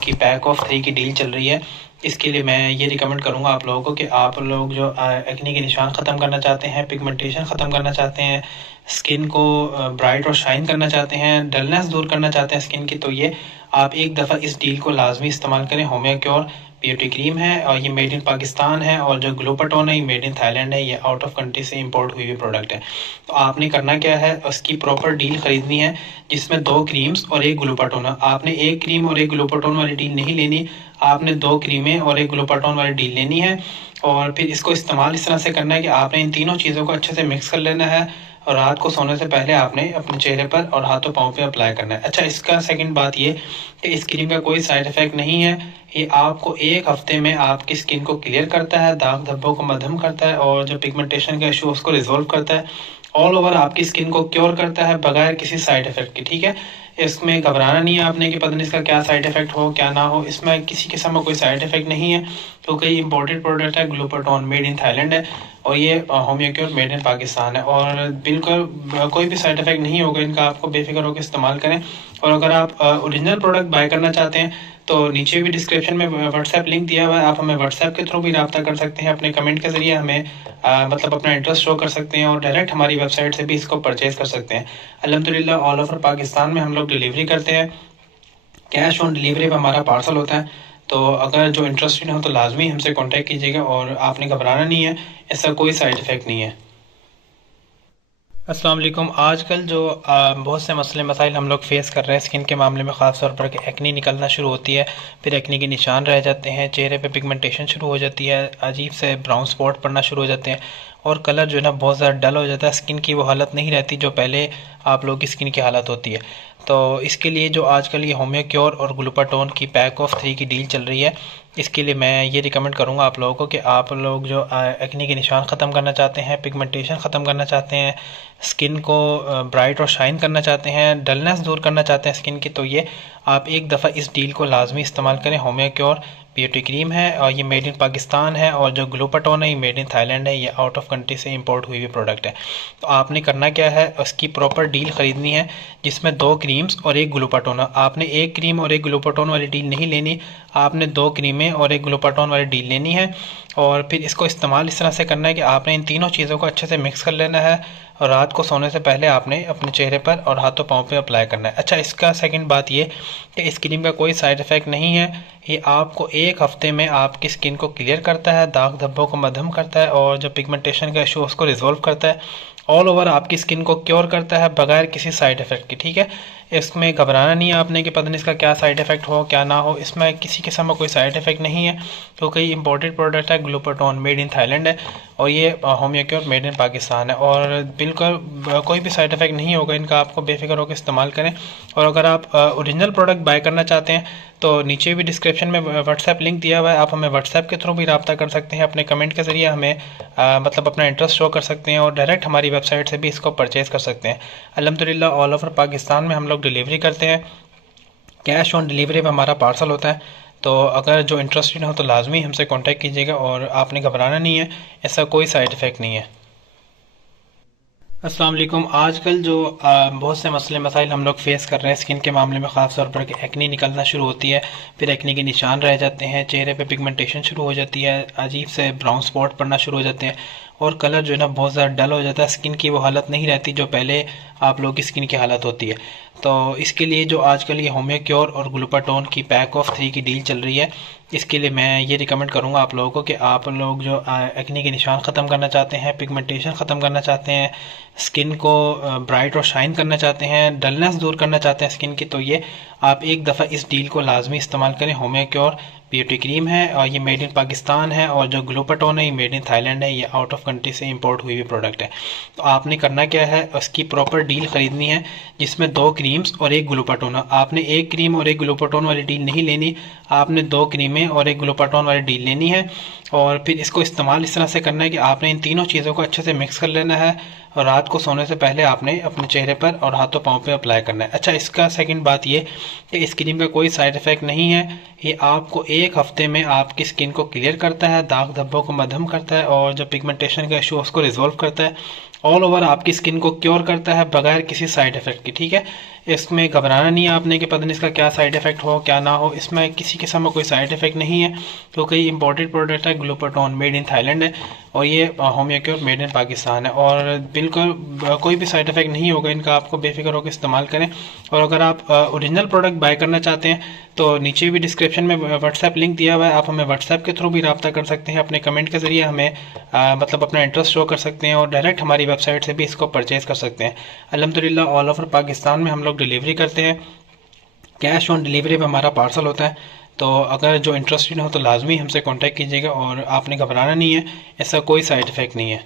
की pack of 3 की deal चल रही है। इसके लिए मैं ये रिकमेंड करूँगा आप लोगों को कि आप लोग जो एक्ने के निशान ख़त्म करना चाहते हैं, पिगमेंटेशन ख़त्म करना चाहते हैं, स्किन को ब्राइट और शाइन करना चाहते हैं, डलनेस दूर करना चाहते हैं स्किन की, तो ये आप एक दफ़ा इस डील को लाजमी इस्तेमाल करें। होम्योक्योर ब्यूटी क्रीम है और ये मेड इन पाकिस्तान है, और जो ग्लूटाथोन है ये मेड इन थाईलैंड है। ये आउट ऑफ कंट्री से इंपोर्ट हुई हुई प्रोडक्ट है। तो आपने करना क्या है, उसकी प्रॉपर डील खरीदनी है जिसमें 2 क्रीम्स और 1 ग्लूटाथोन। आपने 1 क्रीम और 1 ग्लूटाथोन वाली डील नहीं लेनी, आपने 2 क्रीमें और 1 ग्लूटाथोन वाली डील लेनी है। और फिर इसको इस्तेमाल इस तरह से करना है कि आपने इन तीनों चीज़ों को अच्छे से मिक्स कर लेना है, और रात को सोने से पहले आपने अपने चेहरे पर और हाथों पाँव पे अप्लाई करना है। अच्छा, इसका सेकंड बात ये कि इस क्रीम का कोई साइड इफ़ेक्ट नहीं है। ये आपको 1 हफ्ते में आपकी स्किन को क्लियर करता है, दाग धब्बों को मद्धम करता है, और जो पिगमेंटेशन का इशू उसको रिजॉल्व करता है। ऑल ओवर आपकी स्किन को क्योर करता है बगैर किसी साइड इफ़ेक्ट के। ठीक है, इसमें घबराना नहीं है आपने कि पता नहीं इसका क्या साइड इफ़ेक्ट हो क्या ना हो। इसमें किसी किस्म का कोई साइड इफ़ेक्ट नहीं है, क्योंकि ये इम्पोर्टेड प्रोडक्ट है, ग्लूटाथोन मेड इन थाईलैंड है, और ये होम्योक्योर मेड इन पाकिस्तान है, और बिल्कुल कोई भी साइड इफ़ेक्ट नहीं होगा इनका। आपको बेफिक्र होकर इस्तेमाल करें। और अगर आप ओरिजिनल प्रोडक्ट बाय करना चाहते हैं तो नीचे भी डिस्क्रिप्शन में व्हाट्सएप लिंक दिया हुआ है, आप हमें व्हाट्सएप के थ्रू भी रब्ता कर सकते हैं। अपने कमेंट के ज़रिए हमें मतलब अपना इंटरेस्ट शो कर सकते हैं, और डायरेक्ट हमारी वेबसाइट से भी इसको परचेज़ कर सकते हैं। अल्हम्दुलिल्लाह ऑल ओवर पाकिस्तान में हम लोग डिलीवरी करते हैं। कैश ऑन डिलीवरी पे हमारा पार्सल होता है। तो अगर जो इंटरेस्टेड हो तो लाजमी हमसे कांटेक्ट कीजिएगा, और आपने घबराना नहीं है, ऐसा कोई साइड इफ़ेक्ट नहीं है। अस्सलाम वालेकुम। आजकल जो बहुत से मसले मसाइल हम लोग फेस कर रहे हैं स्किन के मामले में, ख़ास तौर पर कि एक्नी निकलना शुरू होती है, फिर एक्नी के निशान रह जाते हैं, चेहरे पे पिगमेंटेशन शुरू हो जाती है, अजीब से ब्राउन स्पॉट पड़ना शुरू हो जाते हैं, और कलर जो है ना बहुत ज़्यादा डल हो जाता है। स्किन की वो हालत नहीं रहती जो पहले आप लोग की स्किन की हालत होती है। तो इसके लिए जो आजकल ये होम्योक्योर और ग्लूटाथोन की पैक ऑफ 3 की डील चल रही है, इसके लिए मैं ये रिकमेंड करूँगा आप लोगों को कि आप लोग जो एक्ने के निशान ख़त्म करना चाहते हैं, पिगमेंटेशन ख़त्म करना चाहते हैं, स्किन को ब्राइट और शाइन करना चाहते हैं, डलनेस दूर करना चाहते हैं स्किन की, तो ये आप एक दफ़ा इस डील को लाजमी इस्तेमाल करें। होम्योक्योर ब्यूटी क्रीम है और ये मेड इन पाकिस्तान है, और जो ग्लूटाथोन है ये मेड इन थाईलैंड है। ये आउट ऑफ कंट्री से इंपोर्ट हुई हुई प्रोडक्ट है। तो आपने करना क्या है, उसकी प्रॉपर डील ख़रीदनी है जिसमें 2 क्रीम्स और 1 ग्लूटाथोन। आपने 1 क्रीम और 1 ग्लूटाथोन वाली डील नहीं लेनी, आपने 2 क्रीमें और 1 ग्लूटाथोन वाली डील लेनी है। और फिर इसको इस्तेमाल इस तरह से करना है कि आपने इन तीनों चीज़ों को अच्छे से मिक्स कर लेना है, और रात को सोने से पहले आपने अपने चेहरे पर और हाथों पाँव पे अप्लाई करना है। अच्छा, इसका सेकंड बात ये कि इस क्रीम का कोई साइड इफ़ेक्ट नहीं है। ये आपको 1 हफ्ते में आपकी स्किन को क्लियर करता है, दाग धब्बों को मद्धम करता है, और जो पिगमेंटेशन का इशू उसको रिजॉल्व करता है। ऑल ओवर आपकी स्किन को क्योर करता है बगैर किसी साइड इफ़ेक्ट के। ठीक है, इसमें घबराना नहीं है आपने कि पता नहीं इसका क्या साइड इफ़ेक्ट हो क्या ना हो। इसमें किसी किस्म का कोई साइड इफ़ेक्ट नहीं है, क्योंकि ये इम्पोर्टेड प्रोडक्ट है, ग्लूटाथोन मेड इन थाईलैंड है, और ये होम्योक्योर मेड इन पाकिस्तान है, और बिल्कुल कोई भी साइड इफ़ेक्ट नहीं होगा इनका। आपको बेफिक्र होकर इस्तेमाल करें। और अगर आप ओरिजिनल प्रोडक्ट बाय करना चाहते हैं तो नीचे भी डिस्क्रिप्शन में व्हाट्सएप लिंक दिया हुआ है, आप हमें व्हाट्सएप के थ्रू भी रब्ता कर सकते हैं। अपने कमेंट के ज़रिए हमें मतलब अपना इंटरेस्ट शो कर सकते हैं, और डायरेक्ट हमारी वेबसाइट से भी इसको परचेज़ कर सकते हैं। अल्हम्दुलिल्लाह ऑल ओवर पाकिस्तान में हम लोग डिलीवरी करते हैं। कैश ऑन डिलीवरी पे हमारा पार्सल होता है। तो अगर जो इंटरेस्टेड हो तो लाजमी हमसे कांटेक्ट कीजिएगा, और आपने घबराना नहीं है, ऐसा कोई साइड इफ़ेक्ट नहीं है। अस्सलाम वालेकुम। आजकल जो बहुत से मसले मसाइल हम लोग फेस कर रहे हैं स्किन के मामले में, ख़ास तौर पर कि एक्नी निकलना शुरू होती है, फिर एक्नी के निशान रह जाते हैं, चेहरे पे पिगमेंटेशन शुरू हो जाती है, अजीब से ब्राउन स्पॉट पड़ना शुरू हो जाते हैं, और कलर जो है ना बहुत ज़्यादा डल हो जाता है। स्किन की वो हालत नहीं रहती जो पहले आप लोग की स्किन की हालत होती है। तो इसके लिए जो आजकल ये होम्योक्योर और ग्लूटाथोन की पैक ऑफ 3 की डील चल रही है, इसके लिए मैं ये रिकमेंड करूँगा आप लोगों को कि आप लोग जो एक्ने के निशान ख़त्म करना चाहते हैं, पिगमेंटेशन ख़त्म करना चाहते हैं, स्किन को ब्राइट और शाइन करना चाहते हैं, डलनेस दूर करना चाहते हैं स्किन की, तो ये आप एक दफ़ा इस डील को लाजमी इस्तेमाल करें। होम्योक्योर ब्यूटी क्रीम है और ये मेड इन पाकिस्तान है, और जो ग्लूटाथोन है ये मेड इन थाईलैंड है। ये आउट ऑफ कंट्री से इंपोर्ट हुई हुई प्रोडक्ट है। तो आपने करना क्या है, उसकी प्रॉपर डील ख़रीदनी है जिसमें 2 क्रीम्स और 1 ग्लूटाथोन। आपने 1 क्रीम और 1 ग्लूटाथोन वाली डील नहीं लेनी, आपने 2 क्रीमें और 1 ग्लूटाथोन वाली डील लेनी है। और फिर इसको इस्तेमाल इस तरह से करना है कि आपने इन तीनों चीज़ों को अच्छे से मिक्स कर लेना है, और रात को सोने से पहले आपने अपने चेहरे पर और हाथों पाँव पे अप्लाई करना है। अच्छा, इसका सेकंड बात ये कि इस क्रीम का कोई साइड इफ़ेक्ट नहीं है। ये आपको 1 हफ्ते में आपकी स्किन को क्लियर करता है, दाग धब्बों को मद्धम करता है, और जो पिगमेंटेशन का इशू उसको रिजॉल्व करता है। ऑल ओवर आपकी स्किन को क्योर करता है बगैर किसी साइड इफ़ेक्ट के। ठीक है, इसमें घबराना नहीं है आपने कि पता नहीं इसका क्या साइड इफ़ेक्ट हो क्या ना हो। इसमें किसी किस्म का कोई साइड इफ़ेक्ट नहीं है क्योंकि ये इंपॉर्टेड प्रोडक्ट है, ग्लूटाथोन मेड इन थाईलैंड है और ये होम्योक्योर मेड इन पाकिस्तान है और बिल्कुल कोई भी साइड इफ़ेक्ट नहीं होगा इनका। आपको बेफिक्र होकर इस्तेमाल करें। और अगर आप ओरिजिनल प्रोडक्ट बाय करना चाहते हैं तो नीचे भी डिस्क्रिप्शन में व्हाट्सएप लिंक दिया हुआ है, आप हमें व्हाट्सएप के थ्रू भी रब्ता कर सकते हैं। अपने कमेंट के ज़रिए हमें मतलब अपना इंटरेस्ट शो कर सकते हैं और डायरेक्ट हमारी वेबसाइट से भी इसको परचेज़ कर सकते हैं। अल्हम्दुलिल्लाह ऑल ओवर पाकिस्तान में हम लोग डिलीवरी करते हैं। कैश ऑन डिलीवरी पे हमारा पार्सल होता है। तो अगर जो इंटरेस्टेड हो तो लाजमी हमसे कांटेक्ट कीजिएगा और आपने घबराना नहीं है, ऐसा कोई साइड इफ़ेक्ट नहीं है।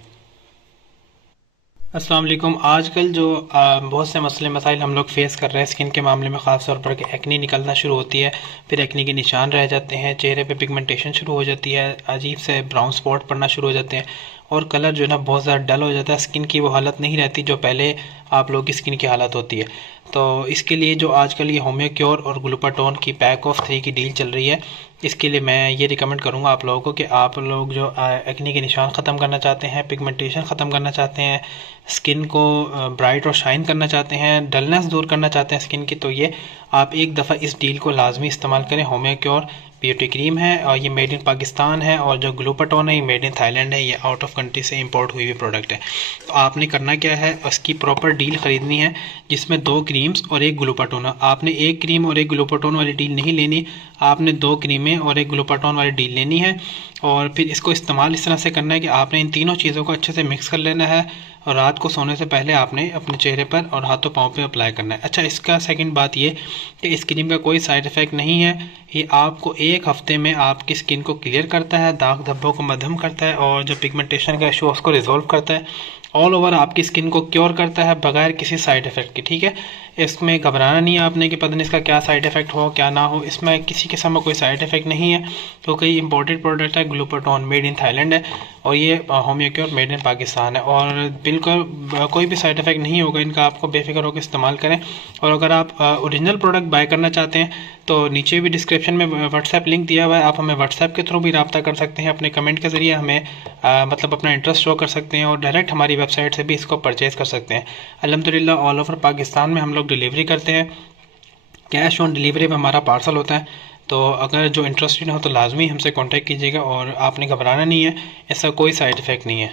अस्सलाम वालेकुम। आजकल जो बहुत से मसले मसाइल हम लोग फेस कर रहे हैं स्किन के मामले में, ख़ास तौर पर कि एक्नी निकलना शुरू होती है, फिर एक्नी के निशान रह जाते हैं, चेहरे पे पिगमेंटेशन शुरू हो जाती है, अजीब से ब्राउन स्पॉट पड़ना शुरू हो जाते हैं और कलर जो है ना बहुत ज़्यादा डल हो जाता है। स्किन की वो हालत नहीं रहती जो पहले आप लोग की स्किन की हालत होती है। तो इसके लिए जो आजकल ये होम्योक्योर और ग्लूटाथोन की पैक ऑफ 3 की डील चल रही है, इसके लिए मैं ये रिकमेंड करूँगा आप लोगों को कि आप लोग जो एक्नी के निशान ख़त्म करना चाहते हैं, पिगमेंटेशन ख़त्म करना चाहते हैं, स्किन को ब्राइट और शाइन करना चाहते हैं, डलनेस दूर करना चाहते हैं स्किन की, तो ये आप एक दफ़ा इस डील को लाजमी इस्तेमाल करें। होम्योक्योर ब्यूटी क्रीम है और ये मेड इन पाकिस्तान है और जो ग्लूटाथोन है ये मेड इन थाईलैंड है। ये आउट ऑफ कंट्री से इंपोर्ट हुई हुई प्रोडक्ट है। तो आपने करना क्या है, उसकी प्रॉपर डील ख़रीदनी है जिसमें 2 क्रीम्स और 1 ग्लूटाथोन। आपने 1 क्रीम और 1 ग्लूटाथोन वाली डील नहीं लेनी, आपने 2 क्रीमें और 1 ग्लूटाथोन वाली डील लेनी है। और फिर इसको इस्तेमाल इस तरह से करना है कि आपने इन तीनों चीज़ों को अच्छे से मिक्स कर लेना है और रात को सोने से पहले आपने अपने चेहरे पर और हाथों पाँव पे अप्लाई करना है। अच्छा, इसका सेकंड बात ये कि इस क्रीम का कोई साइड इफ़ेक्ट नहीं है। ये आपको 1 हफ्ते में आपकी स्किन को क्लियर करता है, दाग धब्बों को मद्धम करता है और जो पिगमेंटेशन का इशू है उसको रिजॉल्व करता है। ऑल ओवर आपकी स्किन को क्योर करता है बगैर किसी साइड इफ़ेक्ट के। ठीक है, इसमें घबराना नहीं है आपने कि पता नहीं इसका क्या साइड इफ़ेक्ट हो क्या ना हो। इसमें किसी किस्म का कोई साइड इफ़ेक्ट नहीं है क्योंकि ये इंपॉर्टेड प्रोडक्ट है, ग्लूटाथोन मेड इन थाईलैंड है और ये होम्योक्योर मेड इन पाकिस्तान है और बिल्कुल कोई भी साइड इफ़ेक्ट नहीं होगा इनका। आपको बेफिक्र होकर इस्तेमाल करें। और अगर आप ओरिजिनल प्रोडक्ट बाय करना चाहते हैं तो नीचे भी डिस्क्रिप्शन में व्हाट्सएप लिंक दिया हुआ है, आप हमें व्हाट्सएप के थ्रू भी रब्ता कर सकते हैं। अपने कमेंट के ज़रिए हमें मतलब अपना इंटरेस्ट शो कर सकते हैं और डायरेक्ट हमारी वेबसाइट से भी इसको परचेज़ कर सकते हैं। अल्हम्दुलिल्लाह ऑल ओवर पाकिस्तान में हम लोग डिलीवरी करते हैं। कैश ऑन डिलीवरी में हमारा पार्सल होता है। तो अगर जो इंटरेस्टेड हो तो लाजमी हमसे कांटेक्ट कीजिएगा और आपने घबराना नहीं है, ऐसा कोई साइड इफ़ेक्ट नहीं है।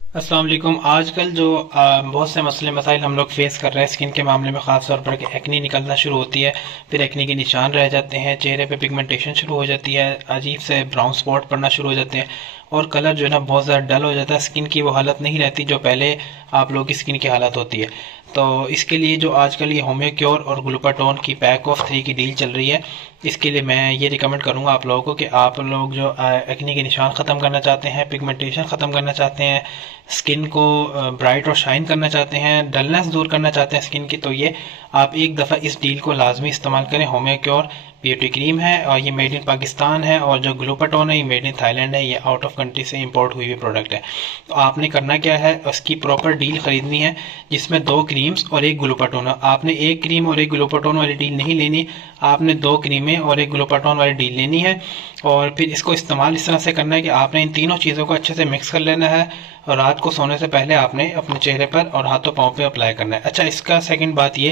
अस्सलाम वालेकुम। आजकल जो बहुत से मसले मसाइल हम लोग फेस कर रहे हैं स्किन के मामले में, ख़ास तौर पर कि एक्नी निकलना शुरू होती है, फिर एक्नी के निशान रह जाते हैं, चेहरे पे पिगमेंटेशन शुरू हो जाती है, अजीब से ब्राउन स्पॉट पड़ना शुरू हो जाते हैं और कलर जो है ना बहुत ज़्यादा डल हो जाता है। स्किन की वो हालत नहीं रहती जो पहले आप लोग की स्किन की हालत होती है। तो इसके लिए जो आजकल ये होम्योक्योर और ग्लूटाथोन की पैक ऑफ 3 की डील चल रही है, इसके लिए मैं ये रिकमेंड करूँगा आप लोगों को कि आप लोग जो एक्नी के निशान ख़त्म करना चाहते हैं, पिगमेंटेशन ख़त्म करना चाहते हैं, स्किन को ब्राइट और शाइन करना चाहते हैं, डलनेस दूर करना चाहते हैं स्किन की, तो ये आप एक दफ़ा इस डील को लाजमी इस्तेमाल करें। होम्योक्योर ब्यूटी क्रीम है और ये मेड इन पाकिस्तान है और जो ग्लूटाथोन है ये मेड इन थाईलैंड है। ये आउट ऑफ कंट्री से इंपोर्ट हुई हुई प्रोडक्ट है। तो आपने करना क्या है, उसकी प्रॉपर डील ख़रीदनी है जिसमें 2 क्रीम्स और 1 ग्लूटाथोन। आपने 1 क्रीम और 1 ग्लूटाथोन वाली डील नहीं लेनी, आपने 2 क्रीमें और 1 ग्लूटाथोन वाली डील लेनी है। और फिर इसको इस्तेमाल इस तरह से करना है कि आपने इन तीनों चीज़ों को अच्छे से मिक्स कर लेना है और रात को सोने से पहले आपने अपने चेहरे पर और हाथों पाँव पे अप्लाई करना है। अच्छा, इसका सेकंड बात ये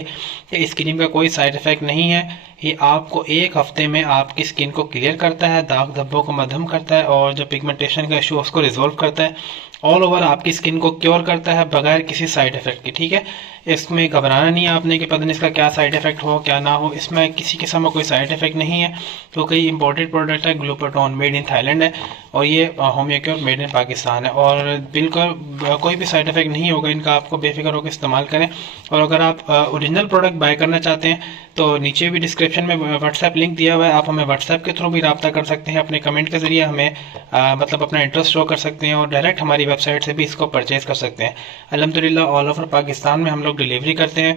कि इस क्रीम का कोई साइड इफ़ेक्ट नहीं है। ये आपको 1 हफ्ते में आपकी स्किन को क्लियर करता है, दाग धब्बों को मद्धम करता है और जो पिगमेंटेशन का इशू है उसको रिजॉल्व करता है। ऑल ओवर आपकी स्किन को क्योर करता है बगैर किसी साइड इफ़ेक्ट के। ठीक है, इसमें घबराना नहीं है आपने कि पता नहीं इसका क्या साइड इफ़ेक्ट हो क्या ना हो। इसमें किसी किस्म का कोई साइड इफ़ेक्ट नहीं है क्योंकि ये इंपॉर्टेड प्रोडक्ट है, ग्लूटाथोन मेड इन थाईलैंड है और ये होम्योक्योर मेड इन पाकिस्तान है और बिल्कुल कोई भी साइड इफ़ेक्ट नहीं होगा इनका। आपको बेफिक्र होकर इस्तेमाल करें। और अगर आप ओरिजिनल प्रोडक्ट बाय करना चाहते हैं तो नीचे भी डिस्क्रिप्शन में व्हाट्सएप लिंक दिया हुआ है, आप हमें व्हाट्सएप के थ्रू भी रब्ता कर सकते हैं। अपने कमेंट के ज़रिए हमें मतलब अपना इंटरेस्ट शो कर सकते हैं और डायरेक्ट हमारी वेबसाइट से भी इसको परचेज़ कर सकते हैं। अल्हम्दुलिल्लाह ऑल ओवर पाकिस्तान में हम लोग डिलीवरी करते हैं।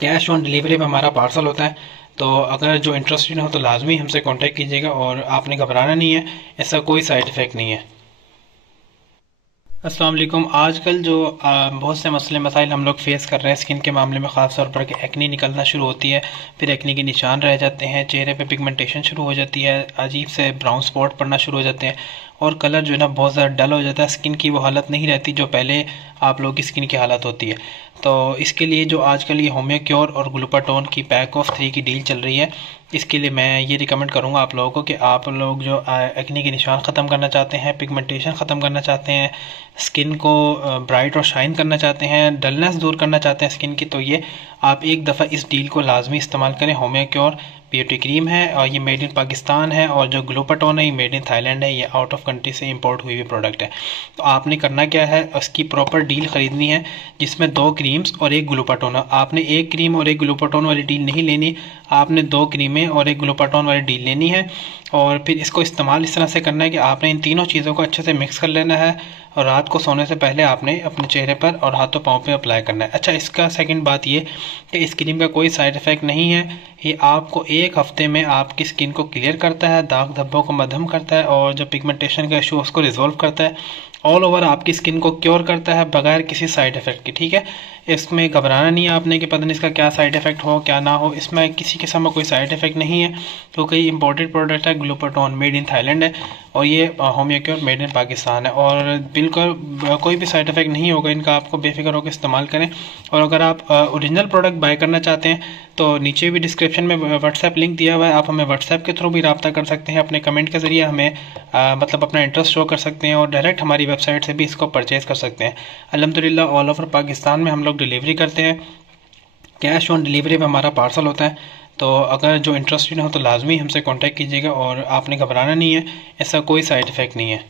कैश ऑन डिलीवरी में हमारा पार्सल होता है। तो अगर जो इंटरेस्टेड हो तो लाजमी हमसे कांटेक्ट कीजिएगा और आपने घबराना नहीं है, ऐसा कोई साइड इफ़ेक्ट नहीं है। अस्सलाम वालेकुम। आजकल जो बहुत से मसले मसाइल हम लोग फेस कर रहे हैं स्किन के मामले में, ख़ास तौर पर कि एक्नी निकलना शुरू होती है, फिर एक्नी के निशान रह जाते हैं, चेहरे पे पिगमेंटेशन शुरू हो जाती है, अजीब से ब्राउन स्पॉट पड़ना शुरू हो जाते हैं और कलर जो है ना बहुत ज़्यादा डल हो जाता है, स्किन की वो हालत नहीं रहती जो पहले आप लोगों की स्किन की हालत होती है। तो इसके लिए जो आजकल ये होम्यो क्योर और ग्लूटाथोन की पैक ऑफ 3 की डील चल रही है, इसके लिए मैं ये रिकमेंड करूँगा आप लोगों को कि आप लोग जो एक्ने के निशान ख़त्म करना चाहते हैं, पिगमेंटेशन ख़त्म करना चाहते हैं, स्किन को ब्राइट और शाइन करना चाहते हैं, डलनेस दूर करना चाहते हैं स्किन की, तो ये आप एक दफ़ा इस डील को लाजमी इस्तेमाल करें। होम्यो क्योर ब्यूटी क्रीम है और ये मेड इन पाकिस्तान है, और जो ग्लूटाथोन है ये मेड इन थाईलैंड है, ये आउट ऑफ कंट्री से इंपोर्ट हुई हुई प्रोडक्ट है। तो आपने करना क्या है, उसकी प्रॉपर डील ख़रीदनी है जिसमें 2 क्रीम्स और 1 ग्लूटाथोन। आपने 1 क्रीम और 1 ग्लूटाथोन वाली डील नहीं लेनी, आपने 2 क्रीमें और 1 ग्लूटाथोन वाली डील लेनी है। और फिर इसको इस्तेमाल इस तरह से करना है कि आपने इन तीनों चीज़ों को अच्छे से मिक्स कर लेना है, और रात को सोने से पहले आपने अपने चेहरे पर और हाथों पाँव पे अप्लाई करना है। अच्छा, इसका सेकंड बात ये कि इस क्रीम का कोई साइड इफ़ेक्ट नहीं है। ये आपको 1 हफ्ते में आपकी स्किन को क्लियर करता है, दाग धब्बों को मद्धम करता है, और जो पिगमेंटेशन का इशू उसको रिजॉल्व करता है। ऑल ओवर आपकी स्किन को क्योर करता है बगैर किसी साइड इफ़ेक्ट के। ठीक है, इसमें घबराना नहीं है आपने कि पता नहीं इसका क्या साइड इफ़ेक्ट हो क्या ना हो। इसमें किसी किस्म का कोई साइड इफ़ेक्ट नहीं है, क्योंकि ये इम्पोर्टेड प्रोडक्ट है, ग्लूटाथोन मेड इन थाईलैंड है, और ये homeo cure made in Pakistan है, और बिल्कुल कोई भी साइड इफ़ेक्ट नहीं होगा इनका। आपको बेफिक्र होकर इस्तेमाल करें। और अगर आप ओरिजिनल प्रोडक्ट बाय करना चाहते हैं तो नीचे भी डिस्क्रिप्शन में व्हाट्सएप लिंक दिया हुआ है, आप हमें व्हाट्सएप के थ्रू भी रब्ता कर सकते हैं, अपने कमेंट के ज़रिए हमें मतलब अपना इंटरेस्ट शो कर सकते हैं, और डायरेक्ट हमारी वेबसाइट से भी इसको परचेज़ कर सकते हैं। अल्हम्दुलिल्लाह ऑल ओवर पाकिस्तान में हम लोग डिलीवरी करते हैं, कैश ऑन डिलीवरी में हमारा पार्सल होता है। तो अगर जो इंटरेस्टेड हो तो लाजमी हमसे कांटेक्ट कीजिएगा, और आपने घबराना नहीं है, ऐसा कोई साइड इफ़ेक्ट नहीं है।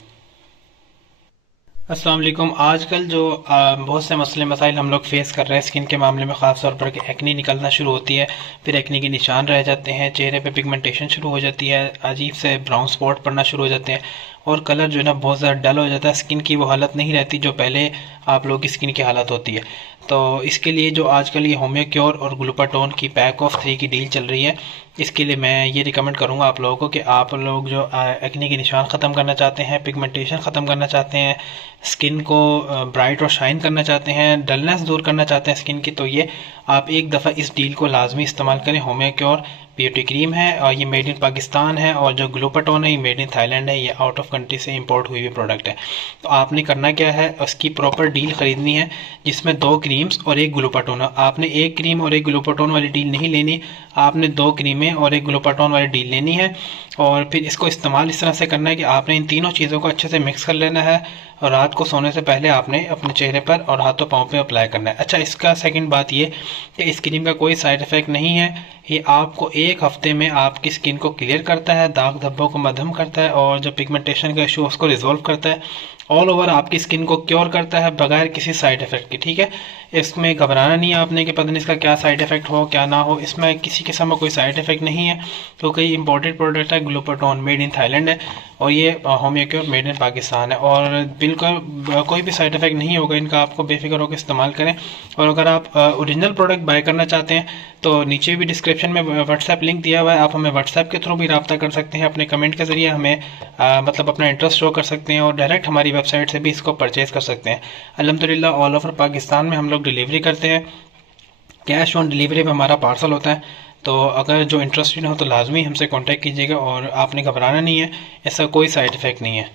अस्सलाम वालेकुम। आजकल जो बहुत से मसले मसाइल हम लोग फेस कर रहे हैं स्किन के मामले में, ख़ास तौर पर कि एक्नी निकलना शुरू होती है, फिर एक्नी के निशान रह जाते हैं, चेहरे पे पिगमेंटेशन शुरू हो जाती है, अजीब से ब्राउन स्पॉट पड़ना शुरू हो जाते हैं, और कलर जो है ना बहुत ज़्यादा डल हो जाता है, स्किन की वो हालत नहीं रहती जो पहले आप लोगों की स्किन की हालत होती है। तो इसके लिए जो आजकल ये होम्यो क्योर और ग्लूटाथोन की पैक ऑफ 3 की डील चल रही है, इसके लिए मैं ये रिकमेंड करूँगा आप लोगों को कि आप लोग जो एक्ने के निशान ख़त्म करना चाहते हैं, पिगमेंटेशन ख़त्म करना चाहते हैं, स्किन को ब्राइट और शाइन करना चाहते हैं, डलनेस दूर करना चाहते हैं स्किन की, तो ये आप एक दफ़ा इस डील को लाजमी इस्तेमाल करें। होम्यो क्योर ब्यूटी क्रीम है और ये मेड इन पाकिस्तान है, और जो ग्लूटाथोन है ये मेड इन थाईलैंड है, ये आउट ऑफ कंट्री से इंपोर्ट हुई हुई प्रोडक्ट है। तो आपने करना क्या है, उसकी प्रॉपर डील ख़रीदनी है जिसमें 2 क्रीम्स और 1 ग्लूटाथोन। आपने 1 क्रीम और 1 ग्लूटाथोन वाली डील नहीं लेनी, आपने 2 क्रीमें और 1 ग्लूटाथोन वाली डील लेनी है। और फिर इसको इस्तेमाल इस तरह से करना है कि आपने इन तीनों चीज़ों को अच्छे से मिक्स कर लेना है, और रात को सोने से पहले आपने अपने चेहरे पर और हाथों पाँव पे अप्लाई करना है। अच्छा, इसका सेकंड बात ये कि इस क्रीम का कोई साइड इफ़ेक्ट नहीं है। ये आपको 1 हफ्ते में आपकी स्किन को क्लियर करता है, दाग धब्बों को मद्धम करता है, और जो पिगमेंटेशन का इशू उसको रिजॉल्व करता है। ऑल ओवर आपकी स्किन को क्योर करता है बगैर किसी साइड इफ़ेक्ट के। ठीक है, इसमें घबराना नहीं है आपने कि पता नहीं इसका क्या साइड इफ़ेक्ट हो क्या ना हो। इसमें किसी किस्म का कोई साइड इफ़ेक्ट नहीं है, क्योंकि ये इम्पोर्टेड प्रोडक्ट है, ग्लूटाथोन मेड इन थाईलैंड है, और ये homeo cure made in Pakistan है, और बिल्कुल कोई भी साइड इफ़ेक्ट नहीं होगा इनका। आपको बेफिक्र होकर इस्तेमाल करें। और अगर आप ओरिजिनल प्रोडक्ट बाय करना चाहते हैं तो नीचे भी डिस्क्रिप्शन में व्हाट्सएप लिंक दिया हुआ है, आप हमें व्हाट्सएप के थ्रू भी रब्ता कर सकते हैं, अपने कमेंट के ज़रिए हमें मतलब अपना इंटरेस्ट शो कर सकते हैं, और डायरेक्ट हमारी वेबसाइट से भी इसको परचेज़ कर सकते हैं। अल्हम्दुलिल्लाह ऑल ओवर पाकिस्तान में हम लोग डिलीवरी करते हैं, कैश ऑन डिलीवरी में हमारा पार्सल होता है। तो अगर जो इंटरेस्टेड हो तो लाजमी हमसे कांटेक्ट कीजिएगा, और आपने घबराना नहीं है, ऐसा कोई साइड इफ़ेक्ट नहीं है।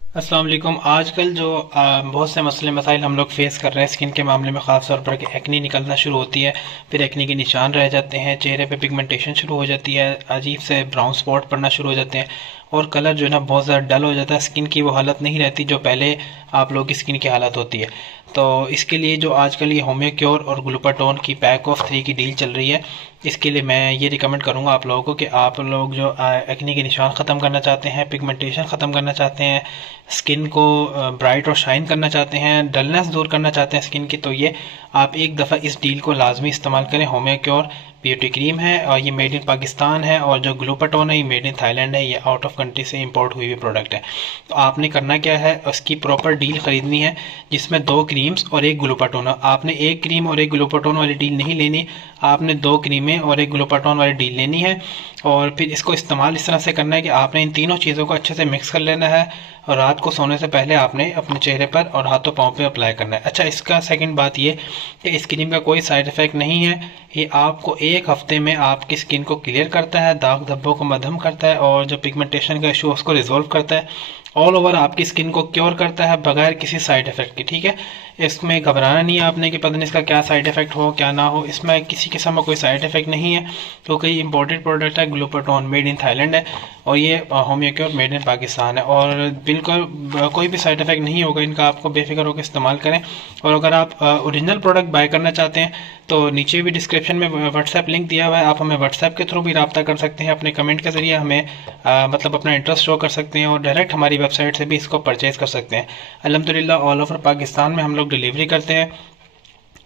अस्सलाम वालेकुम। आजकल जो बहुत से मसले मसाइल हम लोग फेस कर रहे हैं स्किन के मामले में, ख़ास तौर पर कि एक्नी निकलना शुरू होती है, फिर एक्नी के निशान रह जाते हैं, चेहरे पे पिगमेंटेशन शुरू हो जाती है, अजीब से ब्राउन स्पॉट पड़ना शुरू हो जाते हैं, और कलर जो है ना बहुत ज़्यादा डल हो जाता है, स्किन की वो हालत नहीं रहती जो पहले आप लोगों की स्किन की हालत होती है। तो इसके लिए जो आजकल ये होम्यो क्योर और ग्लूटाथोन की पैक ऑफ 3 की डील चल रही है, इसके लिए मैं ये रिकमेंड करूँगा आप लोगों को कि आप लोग जो एक्नी के निशान ख़त्म करना चाहते हैं, पिगमेंटेशन ख़त्म करना चाहते हैं, स्किन को ब्राइट और शाइन करना चाहते हैं, डलनेस दूर करना चाहते हैं स्किन की, तो ये आप एक दफ़ा इस डील को लाजमी इस्तेमाल करें। होम्यो क्योर ब्यूटी क्रीम है और ये मेड इन पाकिस्तान है, और जो ग्लूटाथोन है ये मेड इन थाईलैंड है, ये आउट ऑफ कंट्री से इंपोर्ट हुई हुई प्रोडक्ट है। तो आपने करना क्या है, उसकी प्रॉपर डील ख़रीदनी है जिसमें 2 क्रीम्स और 1 ग्लूटाथोन। आपने 1 क्रीम और 1 ग्लूटाथोन वाली डील नहीं लेनी, आपने 2 क्रीमें और 1 ग्लूटाथोन वाली डील लेनी है। और फिर इसको इस्तेमाल इस तरह से करना है कि आपने इन तीनों चीज़ों को अच्छे से मिक्स कर लेना है, और रात को सोने से पहले आपने अपने चेहरे पर और हाथों पाँव पे अप्लाई करना है। अच्छा, इसका सेकंड बात ये कि इस क्रीम का कोई साइड इफेक्ट नहीं है। ये आपको एक हफ्ते में आपकी स्किन को क्लियर करता है, दाग धब्बों को मद्धम करता है और जो पिगमेंटेशन का इशू उसको रिजोल्व करता है। ऑल ओवर आपकी स्किन को क्योर करता है बगैर किसी साइड इफेक्ट के। ठीक है, इसमें घबराना नहीं है आपने कि पता नहीं इसका क्या साइड इफेक्ट हो क्या ना हो। इसमें किसी किस्म का कोई साइड इफेक्ट नहीं है क्योंकि ये इंपोर्टेड प्रोडक्ट है, ग्लूटाथोन मेड इन थाईलैंड है और ये होम्योक्योर मेड इन पाकिस्तान है और बिल्कुल कोई भी साइड इफेक्ट नहीं होगा इनका। आपको बेफिक्र होकर इस्तेमाल करें। और अगर आप ओरिजिनल प्रोडक्ट बाय करना चाहते हैं तो नीचे भी डिस्क्रिप्शन में व्हाट्सएप लिंक दिया हुआ है, आप हमें व्हाट्सएप के थ्रू भी रब्ता कर सकते हैं। अपने कमेंट के जरिए हमें मतलब अपना इंटरेस्ट शो कर सकते हैं और डायरेक्ट हमारी वेबसाइट से भी इसको परचेज कर सकते हैं। अल्हम्दुलिल्लाह ऑल ओवर पाकिस्तान में हम लोग डिलीवरी करते हैं।